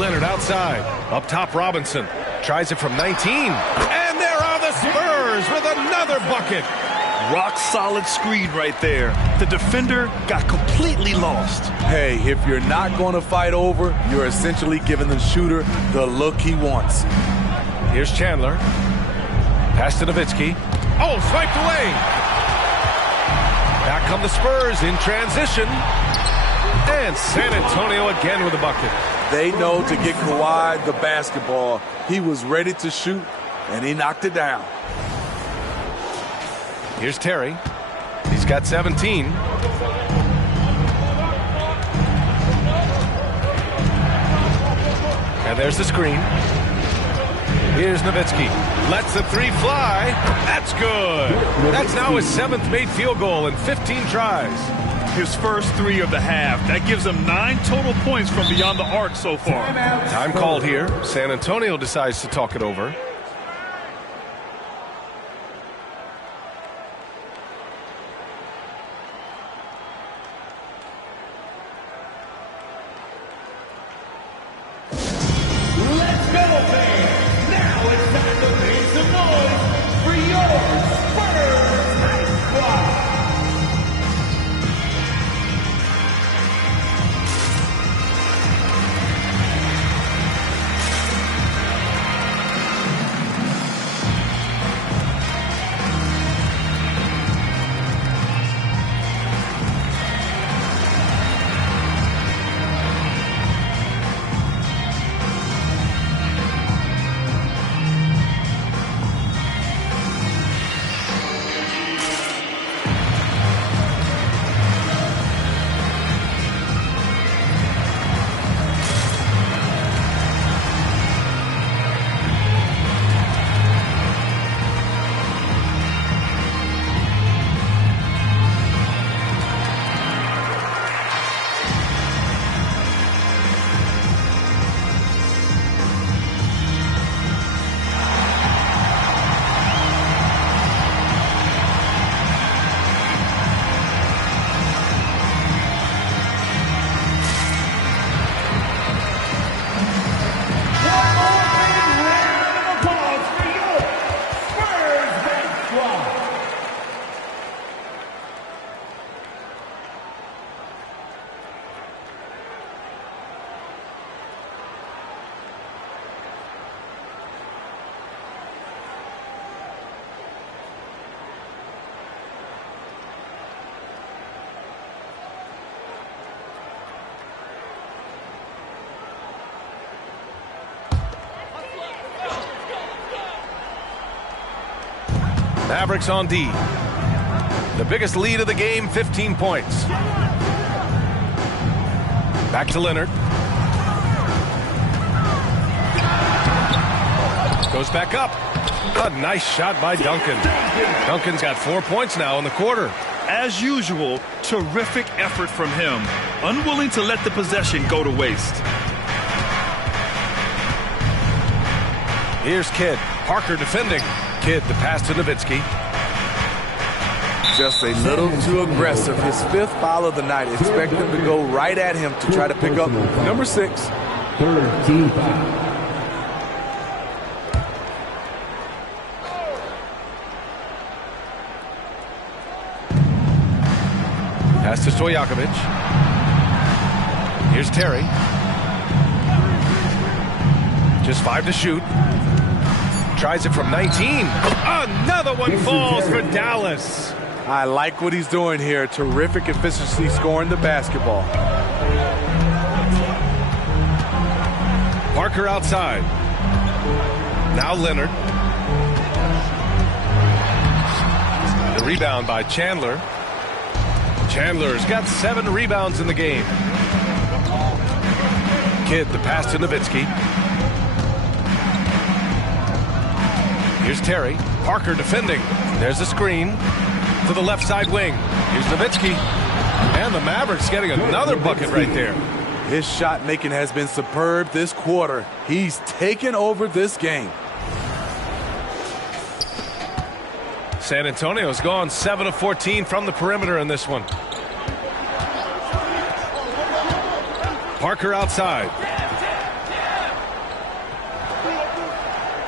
Leonard outside. Up top, Robinson. Tries it from 19. And there are the Spurs with another bucket. Rock solid screen right there. The defender got completely lost. Hey, if you're not going to fight over, you're essentially giving the shooter the look he wants. Here's Chandler. Pass to Nowitzki. Oh, swiped away. Back come the Spurs in transition. And San Antonio again with a bucket. They know to get Kawhi the basketball. He was ready to shoot, and he knocked it down. Here's Terry. He's got 17. And there's the screen. Here's Nowitzki. Lets the 3 fly. That's good. That's now his 7th made field goal in 15 tries. His first 3 of the half. That gives him 9 total points from beyond the arc so far. Time called here. San Antonio decides to talk it over. Mavericks on D. The biggest lead of the game, 15 points. Back to Leonard. Goes back up. A nice shot by Duncan. Duncan's got 4 points now in the quarter. As usual, terrific effort from him. Unwilling to let the possession go to waste. Here's Kidd. Parker defending. Kidd, the pass to Nowitzki. Just a little too aggressive. His 5th foul of the night. Expect him to go right at him to try to pick up number 6. Third team foul. Pass to Stojakovic. Here's Terry. Just 5 to shoot. Tries it from 19. Another one falls for Dallas. I like what he's doing here. Terrific efficiency scoring the basketball. Parker outside. Now Leonard. The rebound by Chandler. Chandler's got 7 rebounds in the game. Kidd, the pass to Nowitzki. Here's Terry. Parker defending. There's a screen to the left side wing. Here's Nowitzki. And the Mavericks getting another bucket right there. His shot making has been superb this quarter. He's taken over this game. San Antonio's gone 7 of 14 from the perimeter in this one. Parker outside.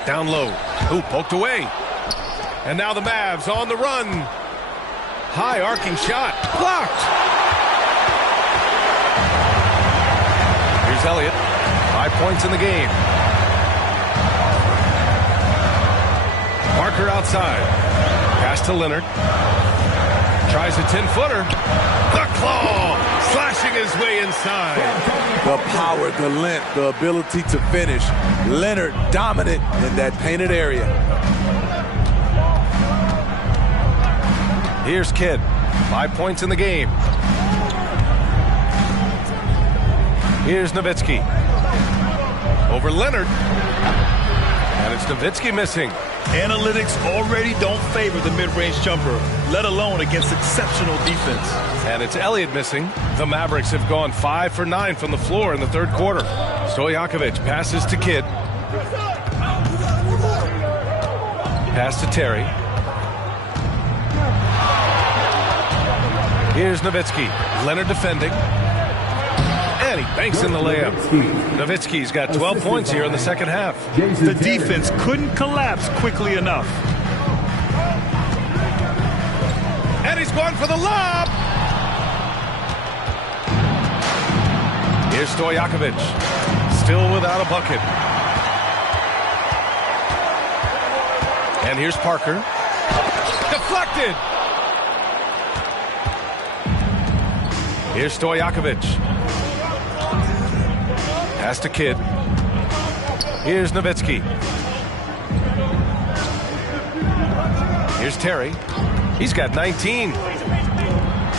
Down low. Ooh, poked away. And now the Mavs on the run. High arcing shot. Blocked. Here's Elliott. 5 points in the game. Parker outside. Pass to Leonard. Tries a 10-footer. The claw. Slashing his way inside. The power, the length, the ability to finish. Leonard dominant in that painted area. Here's Kidd. 5 points in the game. Here's Nowitzki. Over Leonard. And it's Nowitzki missing. Analytics already don't favor the mid-range jumper, let alone against exceptional defense. And it's Elliott missing. The Mavericks have gone 5 for 9 from the floor in the third quarter. Stojakovic passes to Kidd. Pass to Terry. Here's Nowitzki. Leonard defending. And he banks in the layup. Nowitzki's got 12 points here in the second half. The defense couldn't collapse quickly enough. And he's going for the lob. Here's Stojakovic. Still without a bucket. And here's Parker. Deflected. Here's Stojakovic. Pass to Kidd. Here's Nowitzki. Here's Terry. He's got 19.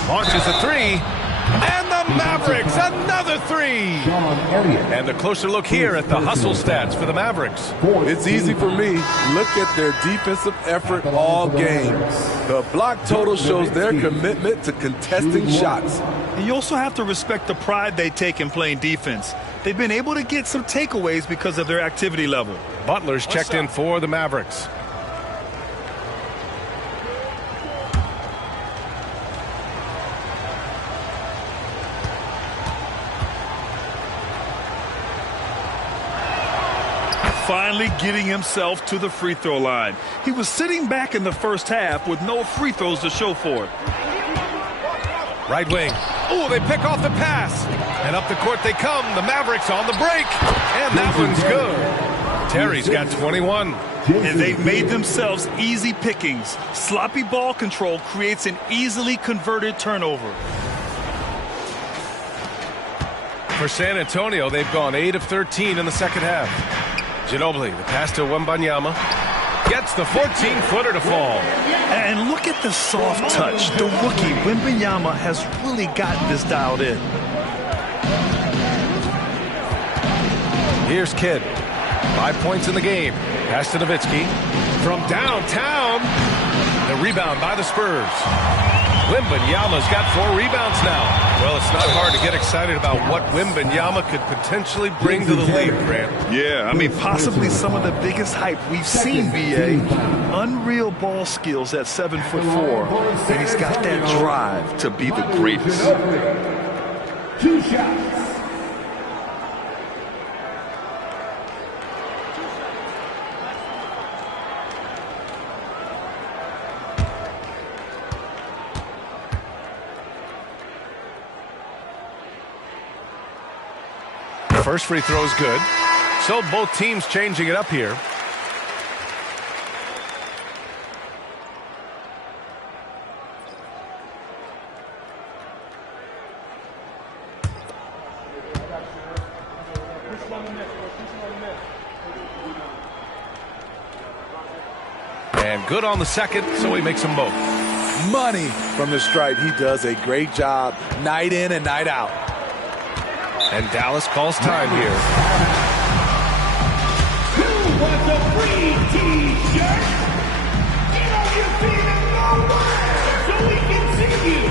Launches a 3. And the Mavericks, another 3. And a closer look here at the hustle stats for the Mavericks. It's easy for me. Look at their defensive effort all game. The block total shows their commitment to contesting shots. And you also have to respect the pride they take in playing defense. They've been able to get some takeaways because of their activity level. Butler's checked in for the Mavericks. Finally getting himself to the free throw line. He was sitting back in the first half with no free throws to show for it. Right wing. Oh, they pick off the pass. And up the court they come. The Mavericks on the break. And that one's good. Terry's got 21. And they've made themselves easy pickings. Sloppy ball control creates an easily converted turnover. For San Antonio, they've gone 8 of 13 in the second half. Ginobili, the pass to Wembanyama. Gets the 14-footer to fall. And look at the soft touch. The rookie, Wembanyama, has really gotten this dialed in. Here's Kidd. 5 points in the game. Pass to Nowitzki. From downtown. The rebound by the Spurs. Wembanyama's got 4 rebounds now. Well, it's not hard to get excited about what Wembanyama could potentially bring to the league, Grant. Yeah, I mean, possibly some of the biggest hype we've seen, B.A. Unreal ball skills at 7'4", and he's got that drive to be the greatest. 2 shots. First free throw is good. So both teams changing it up here. And good on the second, so he makes them both. Money from the stripe. He does a great job night in and night out. And Dallas calls time here. Who wants a free T-shirt? Get on your feet and go wild so we can see you.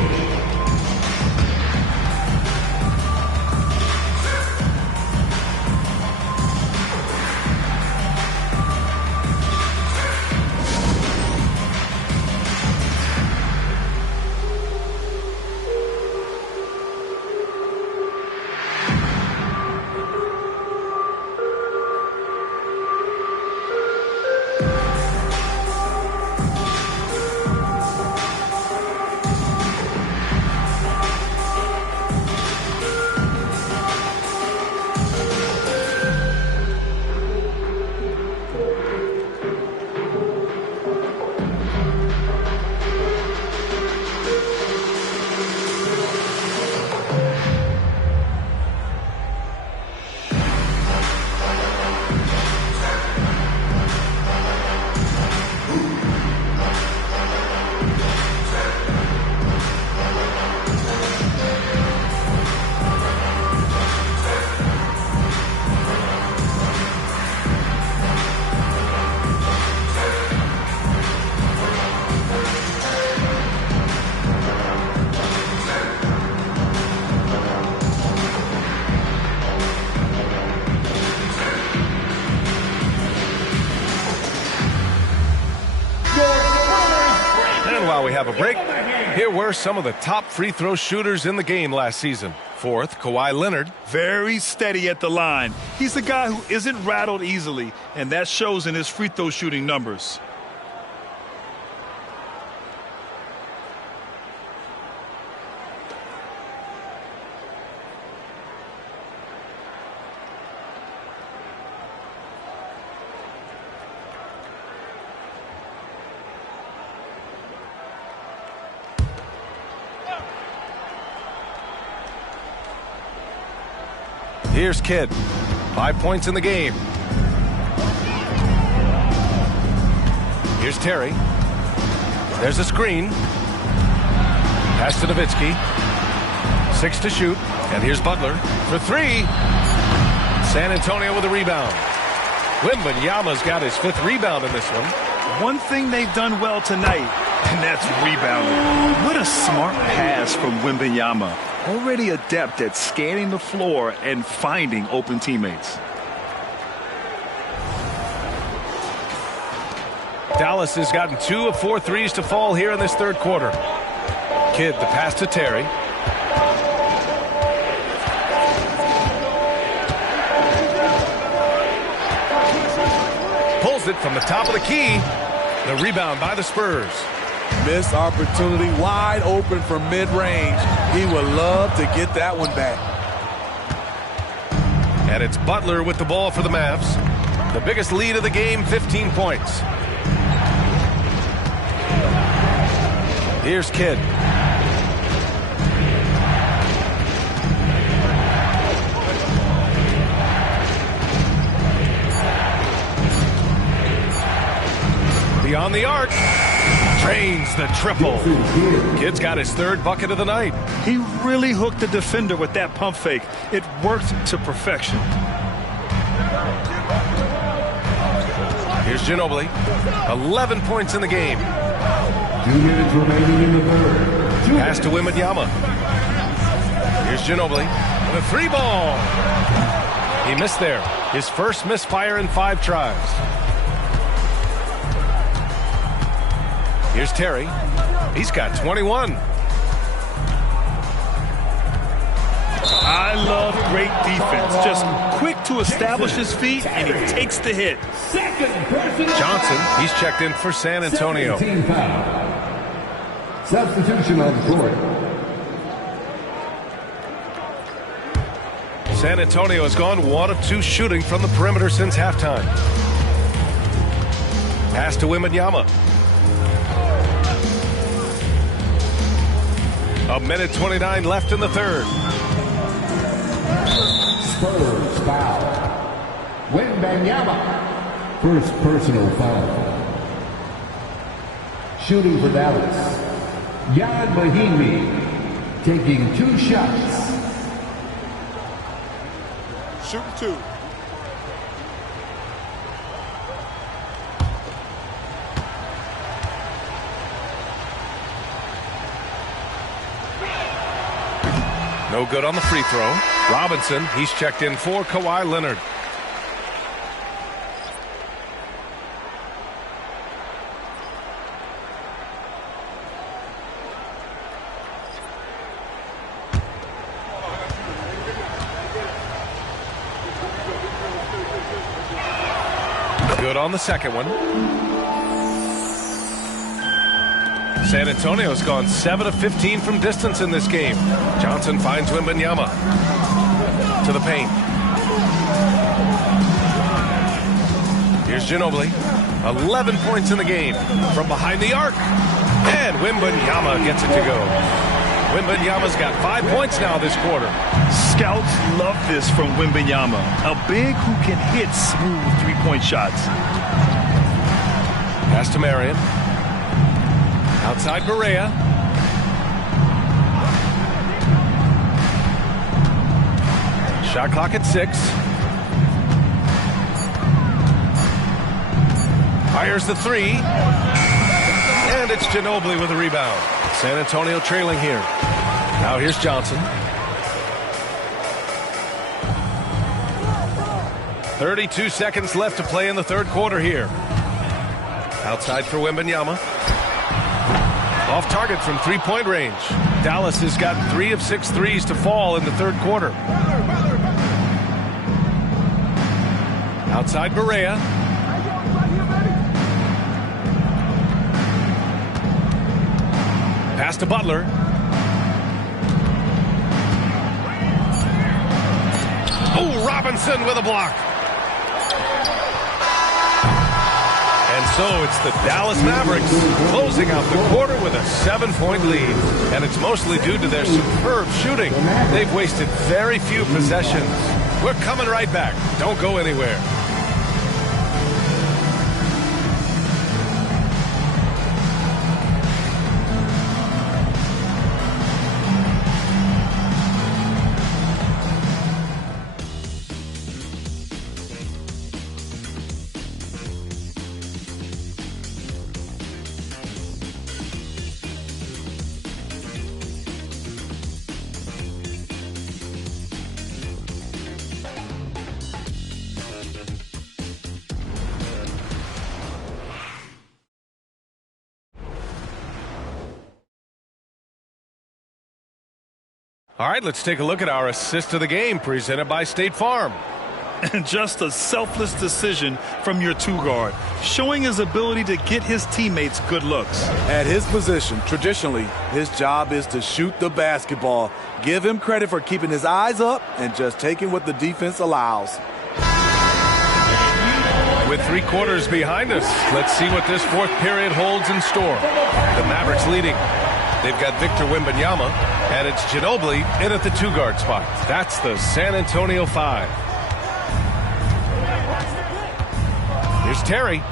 While we have a break, here were some of the top free throw shooters in the game last season. Fourth, Kawhi Leonard. Very steady at the line. He's a guy who isn't rattled easily, and that shows in his free throw shooting numbers. Here's Kidd. 5 points in the game. Here's Terry. There's a screen. Pass to Nowitzki. 6 to shoot. And here's Butler for 3. San Antonio with a rebound. Wembanyama's got his 5th rebound in this one. One thing they've done well tonight, and that's rebounding. What a smart pass from Wembanyama. Already adept at scanning the floor and finding open teammates. Dallas has gotten 2 of 4 threes to fall here in this third quarter. Kidd, the pass to Terry. Pulls it from the top of the key. The rebound by the Spurs. Missed opportunity, wide open from mid-range. He would love to get that one back. And it's Butler with the ball for the Mavs. The biggest lead of the game, 15 points. Here's Kidd. on the arc. Drains the triple. Kid's got his third bucket of the night. He really hooked the defender with that pump fake. It worked to perfection. Here's Ginobili. 11 points in the game. 2 minutes remaining in the third. Pass to Wembanyama. Here's Ginobili. The three ball. He missed there. His first misfire in 5 tries. Here's Terry. He's got 21. I love great defense. Just quick to establish his feet, and he takes the hit. Johnson, he's checked in for San Antonio. Substitution on the court. San Antonio has gone 1 of 2 shooting from the perimeter since halftime. Pass to Wembanyama. A minute 29 left in the third. Spurs foul. Wembanyama. First personal foul. Shooting for Dallas. Jan Mahimi taking 2 shots. Shoot 2. No good on the free throw. Robinson, he's checked in for Kawhi Leonard. Good on the second one. San Antonio's gone 7 of 15 from distance in this game. Johnson finds Wembanyama to the paint. Here's Ginobili. 11 points in the game from behind the arc. And Wembanyama gets it to go. Wembanyama's got 5 points now this quarter. Scouts love this from Wembanyama. A big who can hit smooth three-point shots. Pass to Marion. Outside Barea. Shot clock at 6. Fires the 3. And it's Ginobili with a rebound. San Antonio trailing here. Now here's Johnson. 32 seconds left to play in the third quarter here. Outside for Wembanyama. Off target from three-point range. Dallas has got 3 of 6 threes to fall in the third quarter. Outside Barea. Pass to Butler. Oh, Robinson with a block. And so it's the Dallas Mavericks closing out the quarter with a 7-point lead. And it's mostly due to their superb shooting. They've wasted very few possessions. We're coming right back. Don't go anywhere. All right, let's take a look at our assist of the game presented by State Farm. And just a selfless decision from your 2-guard, showing his ability to get his teammates good looks. At his position, traditionally, his job is to shoot the basketball. Give him credit for keeping his eyes up and just taking what the defense allows. With 3 quarters behind us, let's see what this fourth period holds in store. The Mavericks leading. They've got Victor Wembanyama, and it's Ginobili in at the 2-guard spot. That's the San Antonio 5. Here's Terry.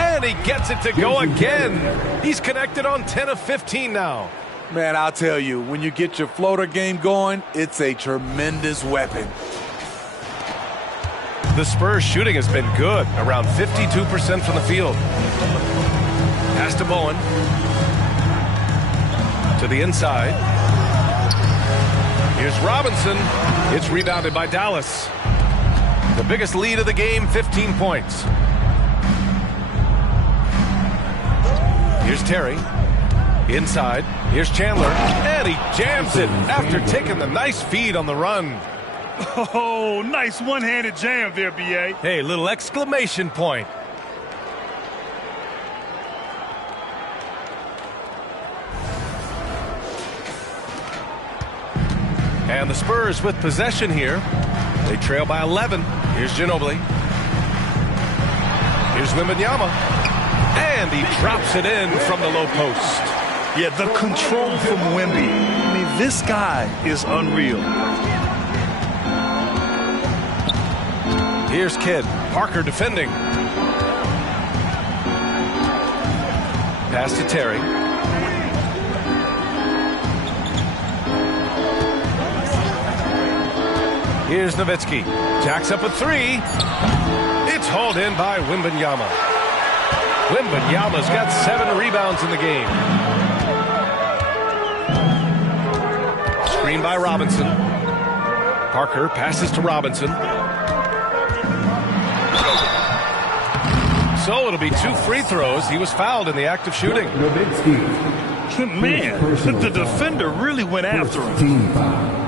And And he gets it to go again. He's connected on 10 of 15 now. Man, I'll tell you, when you get your floater game going, it's a tremendous weapon. The Spurs shooting has been good, around 52% from the field. Pass to Bowen. To the inside. Here's Robinson. It's rebounded by Dallas. The biggest lead of the game, 15 points. Here's Terry. Inside. Here's Chandler. And he jams it after taking the nice feed on the run. Oh, nice one-handed jam there, B.A. Hey, little exclamation point. And the Spurs with possession here. They trail by 11. Here's Ginobili. Here's Wembanyama. And he drops it in from the low post. Yeah, the control from Wemby. I mean, this guy is unreal. Here's Kidd. Parker defending. Pass to Terry. Here's Nowitzki. Jacks up a three. It's hauled in by Wembanyama. Wembanyama's got 7 rebounds in the game. Screen by Robinson. Parker passes to Robinson. So it'll be 2 free throws. He was fouled in the act of shooting. Man, the defender really went after him. Team foul.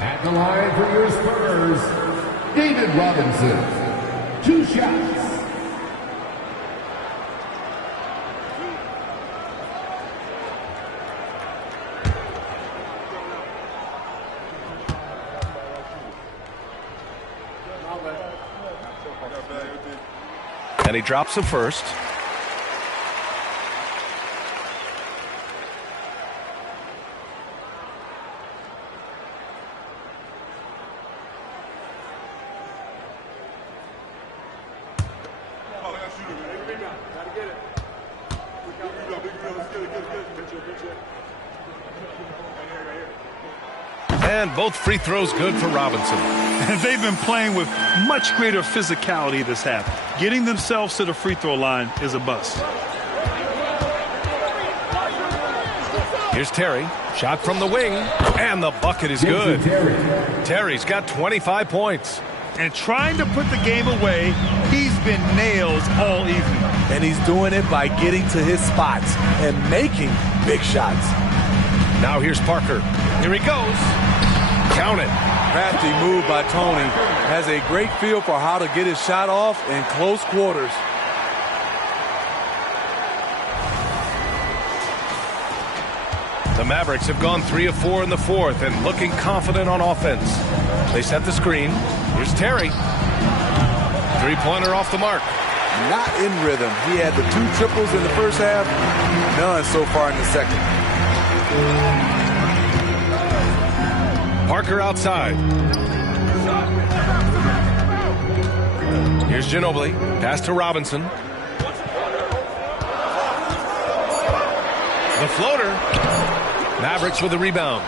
At the line for your Spurs, David Robinson. 2 shots. And he drops the first. And both free throws good for Robinson. And they've been playing with much greater physicality this half. Getting themselves to the free throw line is a bust. Here's Terry. Shot from the wing. And the bucket is good. Terry's got 25 points. And trying to put the game away, he's been nails all evening. And he's doing it by getting to his spots and making big shots. Now here's Parker. Here he goes. Count it. Crafty move by Tony. Has a great feel for how to get his shot off in close quarters. The Mavericks have gone 3 of 4 in the fourth and looking confident on offense. They set the screen. Here's Terry. Three-pointer off the mark. Not in rhythm. He had the 2 triples in the first half. None so far in the second. Parker outside. Here's Ginobili. Pass to Robinson. The floater. Mavericks with the rebound.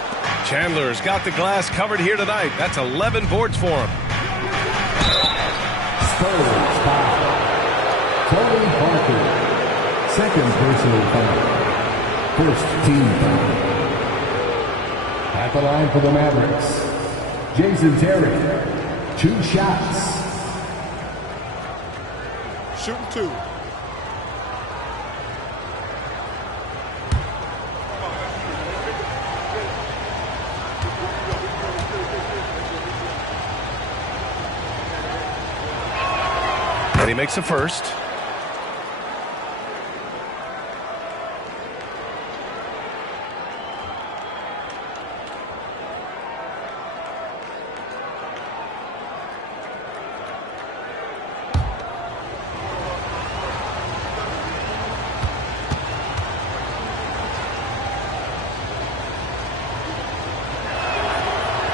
Chandler's got the glass covered here tonight. That's 11 boards for him. Spurs foul. Tony Parker. Second personal foul. First team foul. At the line for the Mavericks, Jason Terry. 2 shots. Shooting 2. And he makes the first.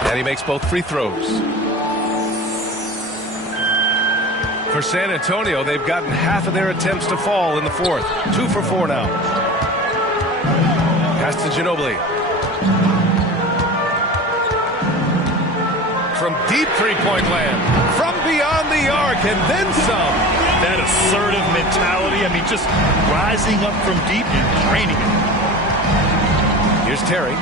And he makes both free throws. For San Antonio, they've gotten half of their attempts to fall in the fourth. 2 for 4 now. Pass to Ginobili. From deep three-point land. From beyond the arc and then some. That assertive mentality, I mean, just rising up from deep and draining it. Here's Terry.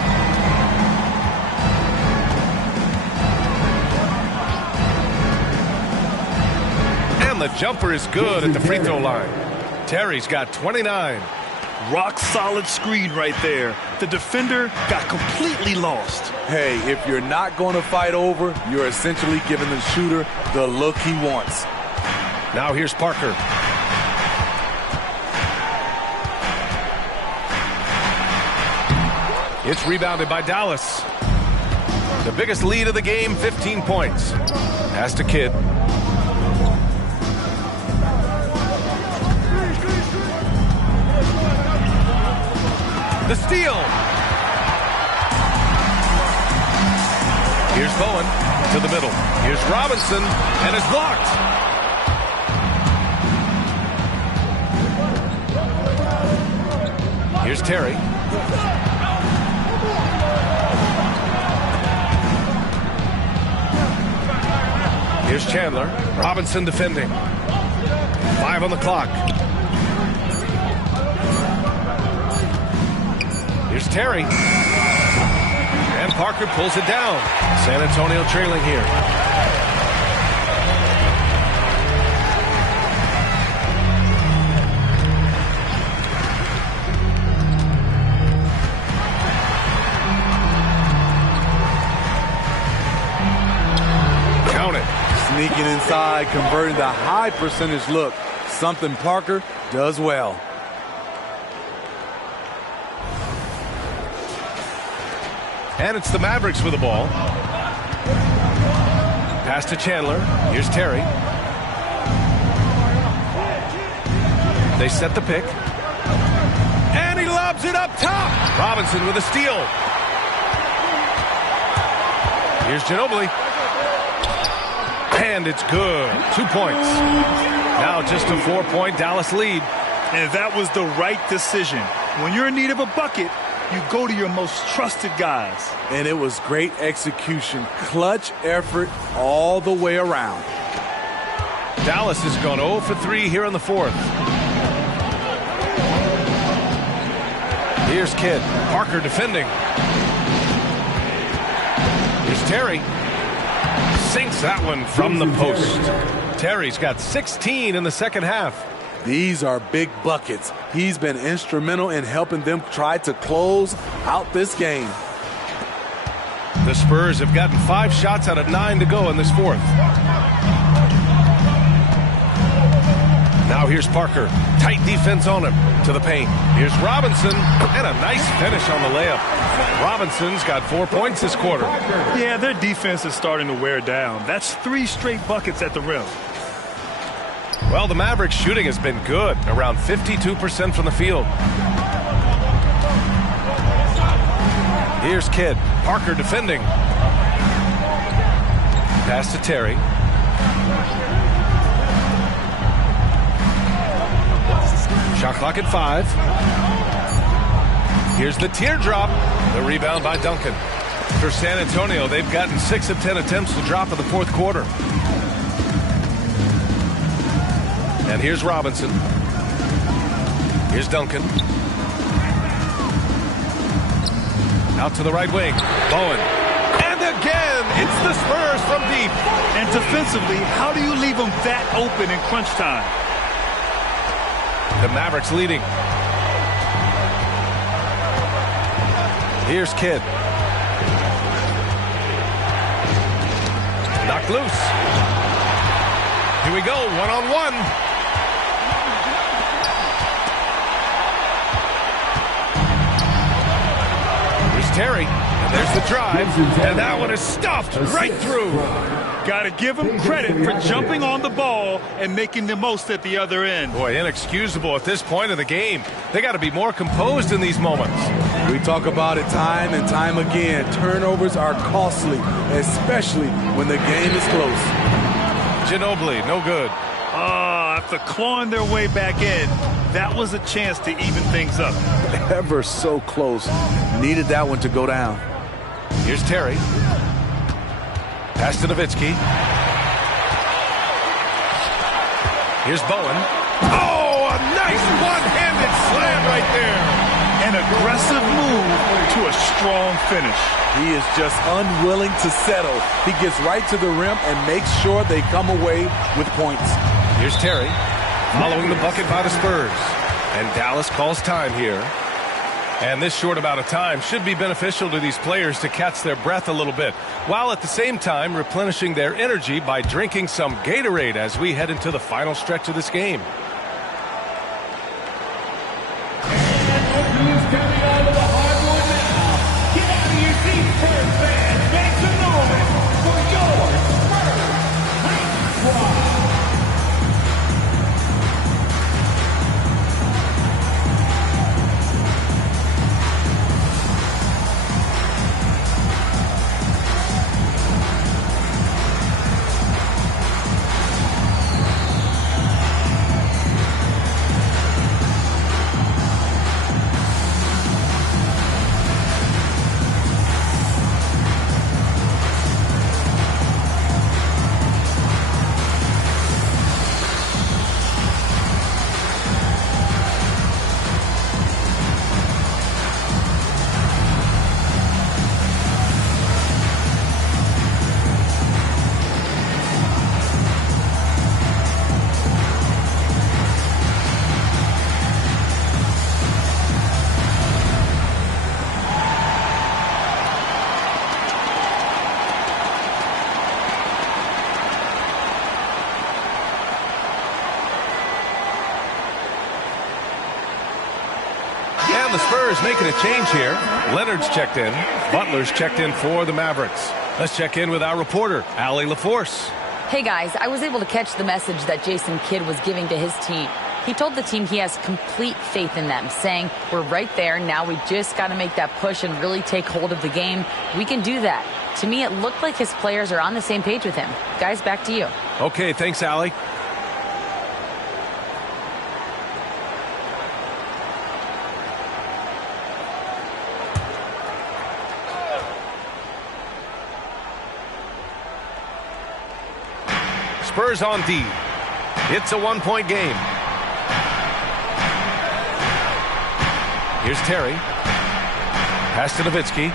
And the jumper is good at the free throw line. Terry's got 29. Rock solid screen right there. The defender got completely lost. Hey, if you're not going to fight over, you're essentially giving the shooter the look he wants. Now here's Parker. It's rebounded by Dallas. The biggest lead of the game, 15 points. Pass to Kidd. The steal. Here's Bowen to the middle. Here's Robinson, and it's blocked. Here's Terry. Here's Chandler. Robinson defending. 5 on the clock. Here's Terry. And Parker pulls it down. San Antonio trailing here. Count it. Sneaking inside, converting the high percentage look. Something Parker does well. And it's the Mavericks with the ball. Pass to Chandler. Here's Terry. They set the pick. And he lobs it up top. Robinson with a steal. Here's Ginobili. And it's good. 2 points. Now just a 4-point Dallas lead. And that was the right decision. When you're in need of a bucket, you go to your most trusted guys. And it was great execution. Clutch effort all the way around. Dallas has gone 0 for 3 here in the fourth. Here's Kidd. Parker defending. Here's Terry. Sinks that one from the post. Terry's got 16 in the second half. These are big buckets. He's been instrumental in helping them try to close out this game. The Spurs have gotten 5 shots out of 9 to go in this fourth. Now here's Parker. Tight defense on him. To the paint. Here's Robinson. And a nice finish on the layup. Robinson's got 4 points this quarter. Yeah, their defense is starting to wear down. That's 3 straight buckets at the rim. Well, the Mavericks shooting has been good. Around 52% from the field. Here's Kidd. Parker defending. Pass to Terry. Shot clock at 5. Here's the teardrop. The rebound by Duncan. For San Antonio, they've gotten 6 of 10 attempts to drop in the fourth quarter. And here's Robinson. Here's Duncan. Out to the right wing. Bowen. And again, it's the Spurs from deep. And defensively, how do you leave them that open in crunch time? The Mavericks leading. Here's Kidd. Knocked loose. Here we go, one-on-one. Here's Terry. And there's the drive. And that one is stuffed right through. Got to give him credit for jumping on the ball and making the most at the other end. Boy, inexcusable at this point of the game. They got to be more composed in these moments. We talk about it time and time again. Turnovers are costly, especially when the game is close. Ginobili, no good. After clawing their way back in, that was a chance to even things up. Ever so close. Needed that one to go down. Here's Terry. Pass to Nowitzki. Here's Bowen. Oh, a nice one-handed slam right there. An aggressive move to a strong finish. He is just unwilling to settle. He gets right to the rim and makes sure they come away with points. Here's Terry, following the bucket by the Spurs. And Dallas calls time here. And this short amount of time should be beneficial to these players to catch their breath a little bit, while at the same time replenishing their energy by drinking some Gatorade as we head into the final stretch of this game. Who's coming out of the hardwood now? Get out of your seats, Spurs fans. Make some noise for your Spurs Hype Squad. And the Spurs making a change here. Leonard's checked in. Butler's checked in for the Mavericks. Let's check in with our reporter, Allie LaForce. Hey guys, I was able to catch the message that Jason Kidd was giving to his team. He told the team he has complete faith in them, saying, we're right there, now we just got to make that push and really take hold of the game. We can do that. To me, it looked like his players are on the same page with him. Guys, back to you. Okay, thanks, Allie. Spurs on D. It's a one-point game. Here's Terry. Pass to Nowitzki.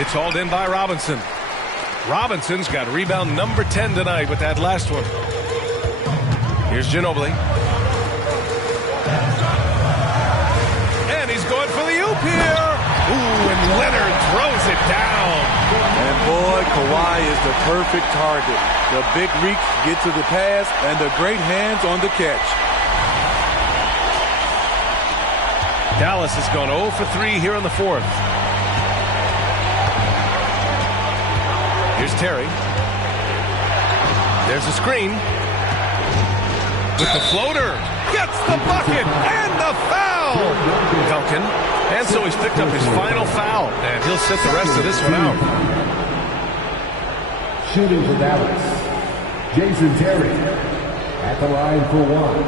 It's hauled in by Robinson. Robinson's got rebound number 10 tonight with that last one. Here's Ginobili. And he's going for the oop here. Ooh, and Leonard throws it down. And boy, Kawhi is the perfect target. The big reach get to the pass and the great hands on the catch. Dallas has gone 0 for 3 here in the fourth. Here's Terry. There's a screen. With the floater. Gets the bucket and the foul. Duncan. And so he's picked up his final foul. And he'll sit the rest of this one out. Shooting for Dallas, Jason Terry at the line for one.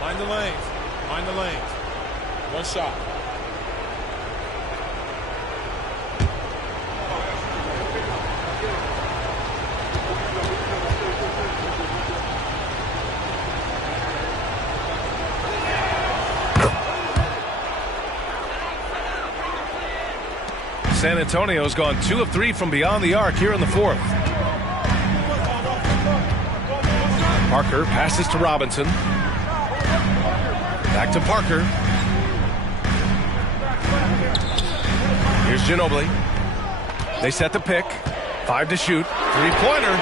Mind the lanes. Mind the lanes. One shot. San Antonio's gone 2 of 3 from beyond the arc here in the fourth. Parker passes to Robinson. Back to Parker. Here's Ginobili. They set the pick. 5 to shoot. Three-pointer.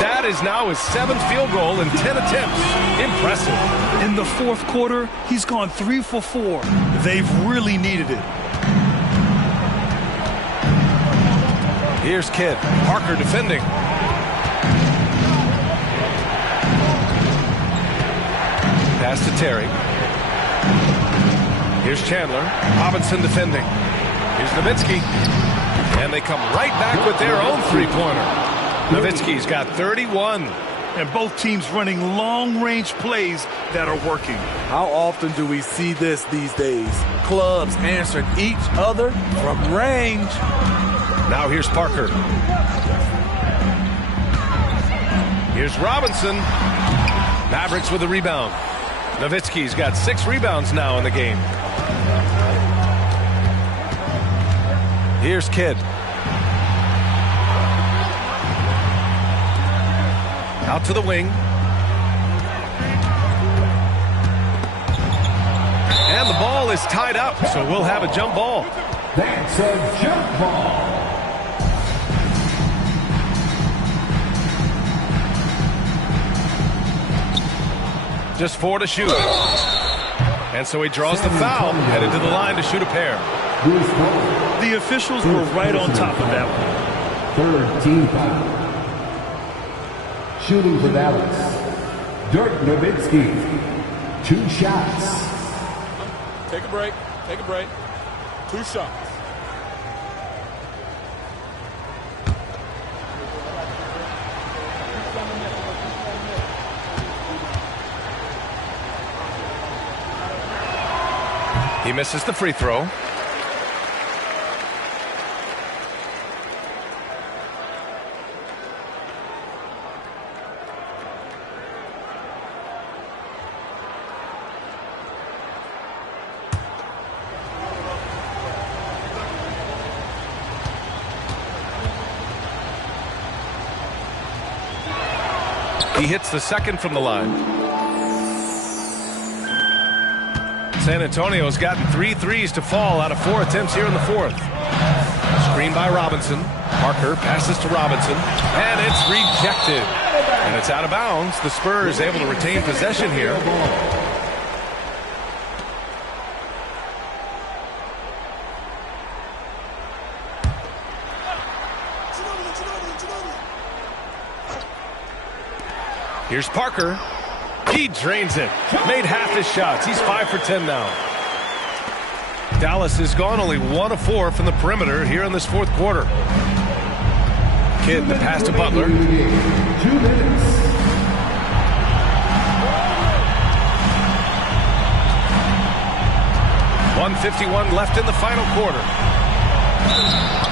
That is now his 7th field goal in 10 attempts. Impressive. In the fourth quarter, he's gone 3 for 4. They've really needed it. Here's Kidd. Parker defending. Pass to Terry. Here's Chandler. Robinson defending. Here's Nowitzki. And they come right back with their own three-pointer. Nowitzki's got 31. And both teams running long-range plays that are working. How often do we see this these days? Clubs answering each other from range. Now here's Parker. Here's Robinson. Mavericks with a rebound. Nowitzki's got 6 rebounds now in the game. Here's Kidd. Out to the wing. And the ball is tied up, so we'll have a jump ball. That's a jump ball. Just 4 to shoot. And so he draws the foul, headed to the line to shoot a pair. The officials were right on top of that one. Third team foul. Shooting for Dallas, Dirk Nowitzki. 2 shots. Take a break. Take a break. 2 shots. He misses the free throw. He hits the second from the line. San Antonio's gotten 3 threes to fall out of 4 attempts here in the fourth. Screen by Robinson. Parker passes to Robinson, and it's rejected. And it's out of bounds. The Spurs able to retain possession here. Here's Parker. He drains it. Made half his shots. He's 5 for 10 now. Dallas has gone only 1 of 4 from the perimeter here in this fourth quarter. Kidd, the pass to Butler. 2 minutes. 1:51 left in the final quarter.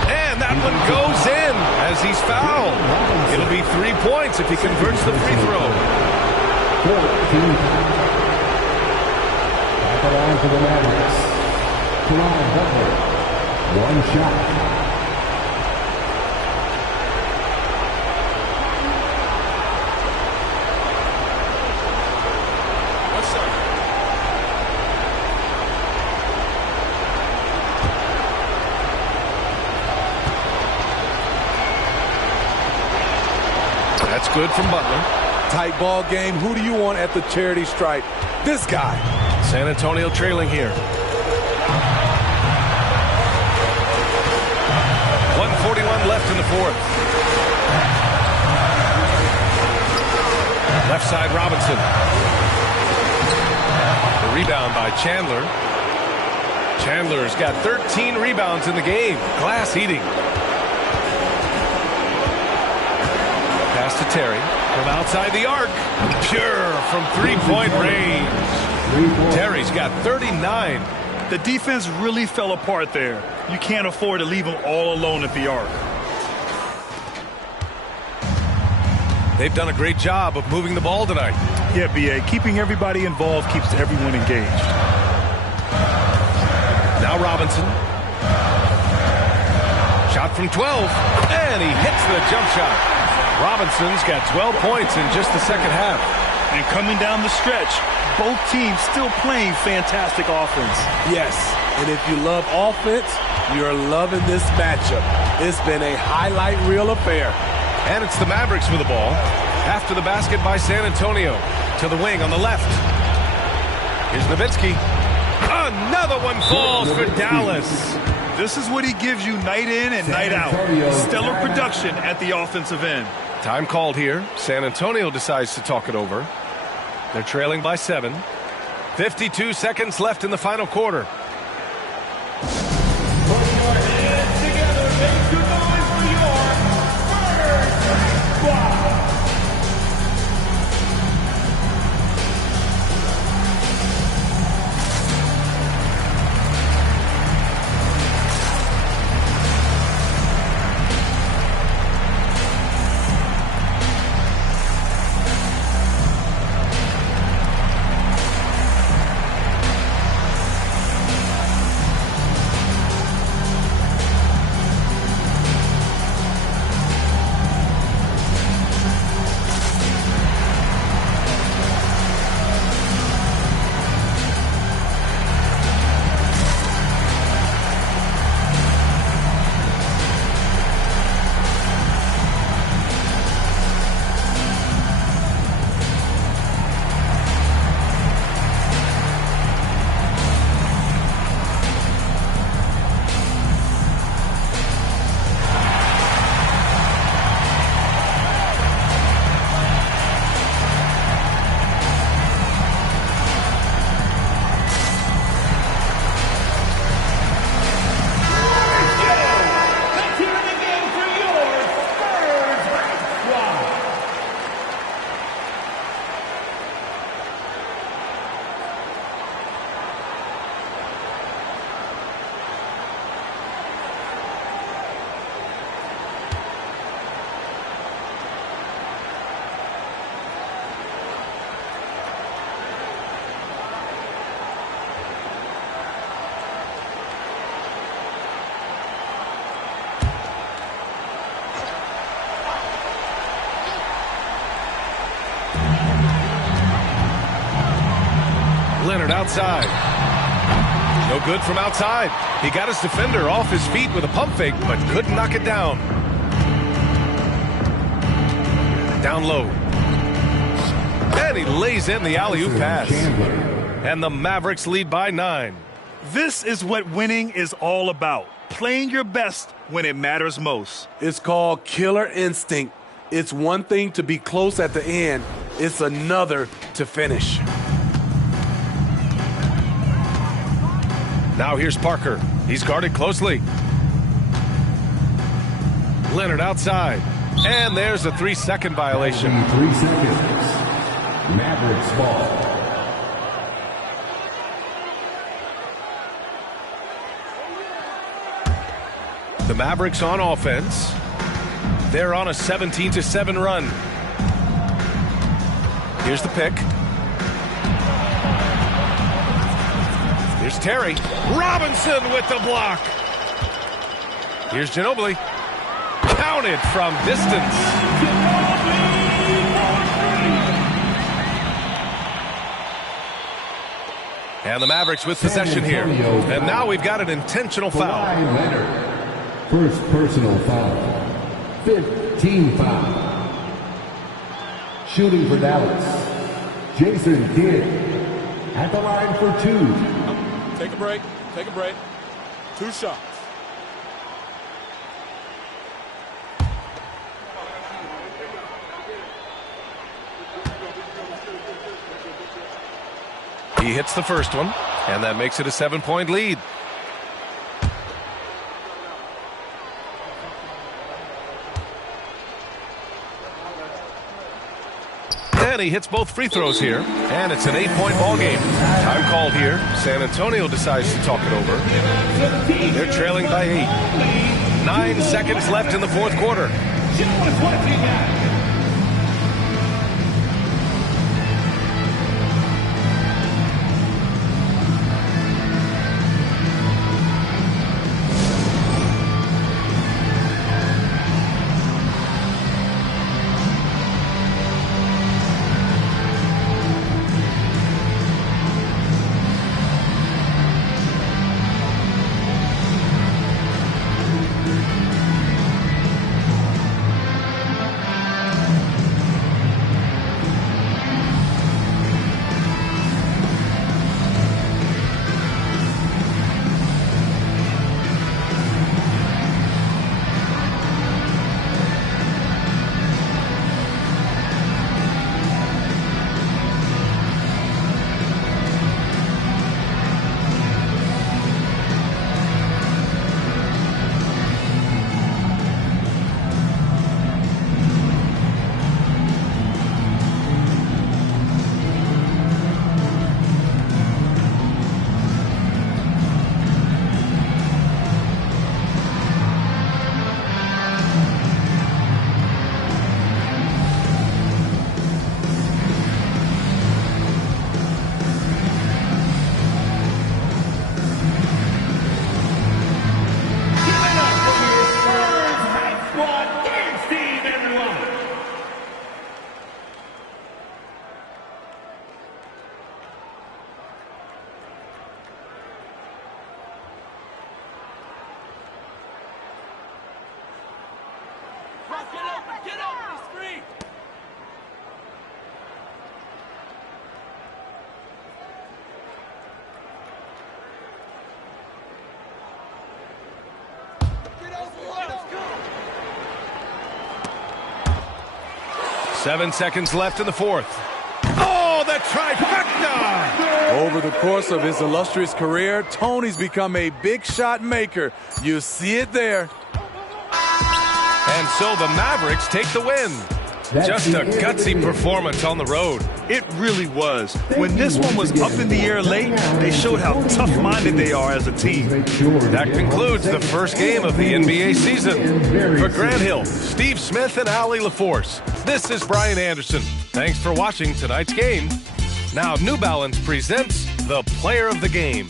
And that one goes in as he's fouled. It'll be 3 points if he converts the free throw. 14. At the line for the Mavericks. Butler. 1 shot. That's good from Butler. Tight ball game. Who do you want at the charity stripe? This guy. San Antonio trailing here. 1:41 left in the fourth. Left side Robinson. The rebound by Chandler. Chandler's got 13 rebounds in the game. Glass eating. Pass to Terry from outside the arc. Pure from three-point range. Terry's got 39. The defense really fell apart there. You can't afford to leave them all alone at the arc. They've done a great job of moving the ball tonight. Yeah, B.A. Keeping everybody involved keeps everyone engaged. Now Robinson. Shot from 12. And he hits the jump shot. Robinson's got 12 points in just the second half. And coming down the stretch, both teams still playing fantastic offense. Yes, and if you love offense, you're loving this matchup. It's been a highlight reel affair. And it's the Mavericks with the ball. After the basket by San Antonio. To the wing on the left. Here's Nowitzki. Another one falls for Dallas. This is what he gives you night in and night out. Stellar production at the offensive end. Time called here. San Antonio decides to talk it over. They're trailing by 7. 52 seconds left in the final quarter. Leonard outside. No good from outside. He got his defender off his feet with a pump fake, but couldn't knock it down. Down low. And he lays in the alley-oop pass. And the Mavericks lead by 9. This is what winning is all about. Playing your best when it matters most. It's called killer instinct. It's one thing to be close at the end. It's another to finish. Now here's Parker. He's guarded closely. Leonard outside. And there's a 3-second violation. 3 seconds. Mavericks ball. The Mavericks on offense. They're on a 17-7 run. Here's the pick. Here's Terry. Robinson with the block. Here's Ginobili. Counted from distance. And the Mavericks with possession here. And now we've got an intentional foul. First personal foul. 15 foul. Shooting for Dallas. Jason Kidd at the line for 2. Take a break. Take a break. 2 shots. He hits the first one, and that makes it a 7-point lead. And he hits both free throws here, and it's an 8-point ball game. Time called here. San Antonio decides to talk it over. They're trailing by 8. 9 seconds left in the fourth quarter. Get up, he's free. Let's go. 7 seconds left in the fourth. Oh, the trifecta! Over the course of his illustrious career, Tony's become a big shot maker. You see it there. And so the Mavericks take the win. Just a gutsy performance on the road. It really was. When this one was up in the air late, they showed how tough-minded they are as a team. That concludes the first game of the NBA season. For Grant Hill, Steve Smith, and Allie LaForce, this is Brian Anderson. Thanks for watching tonight's game. Now New Balance presents the Player of the Game.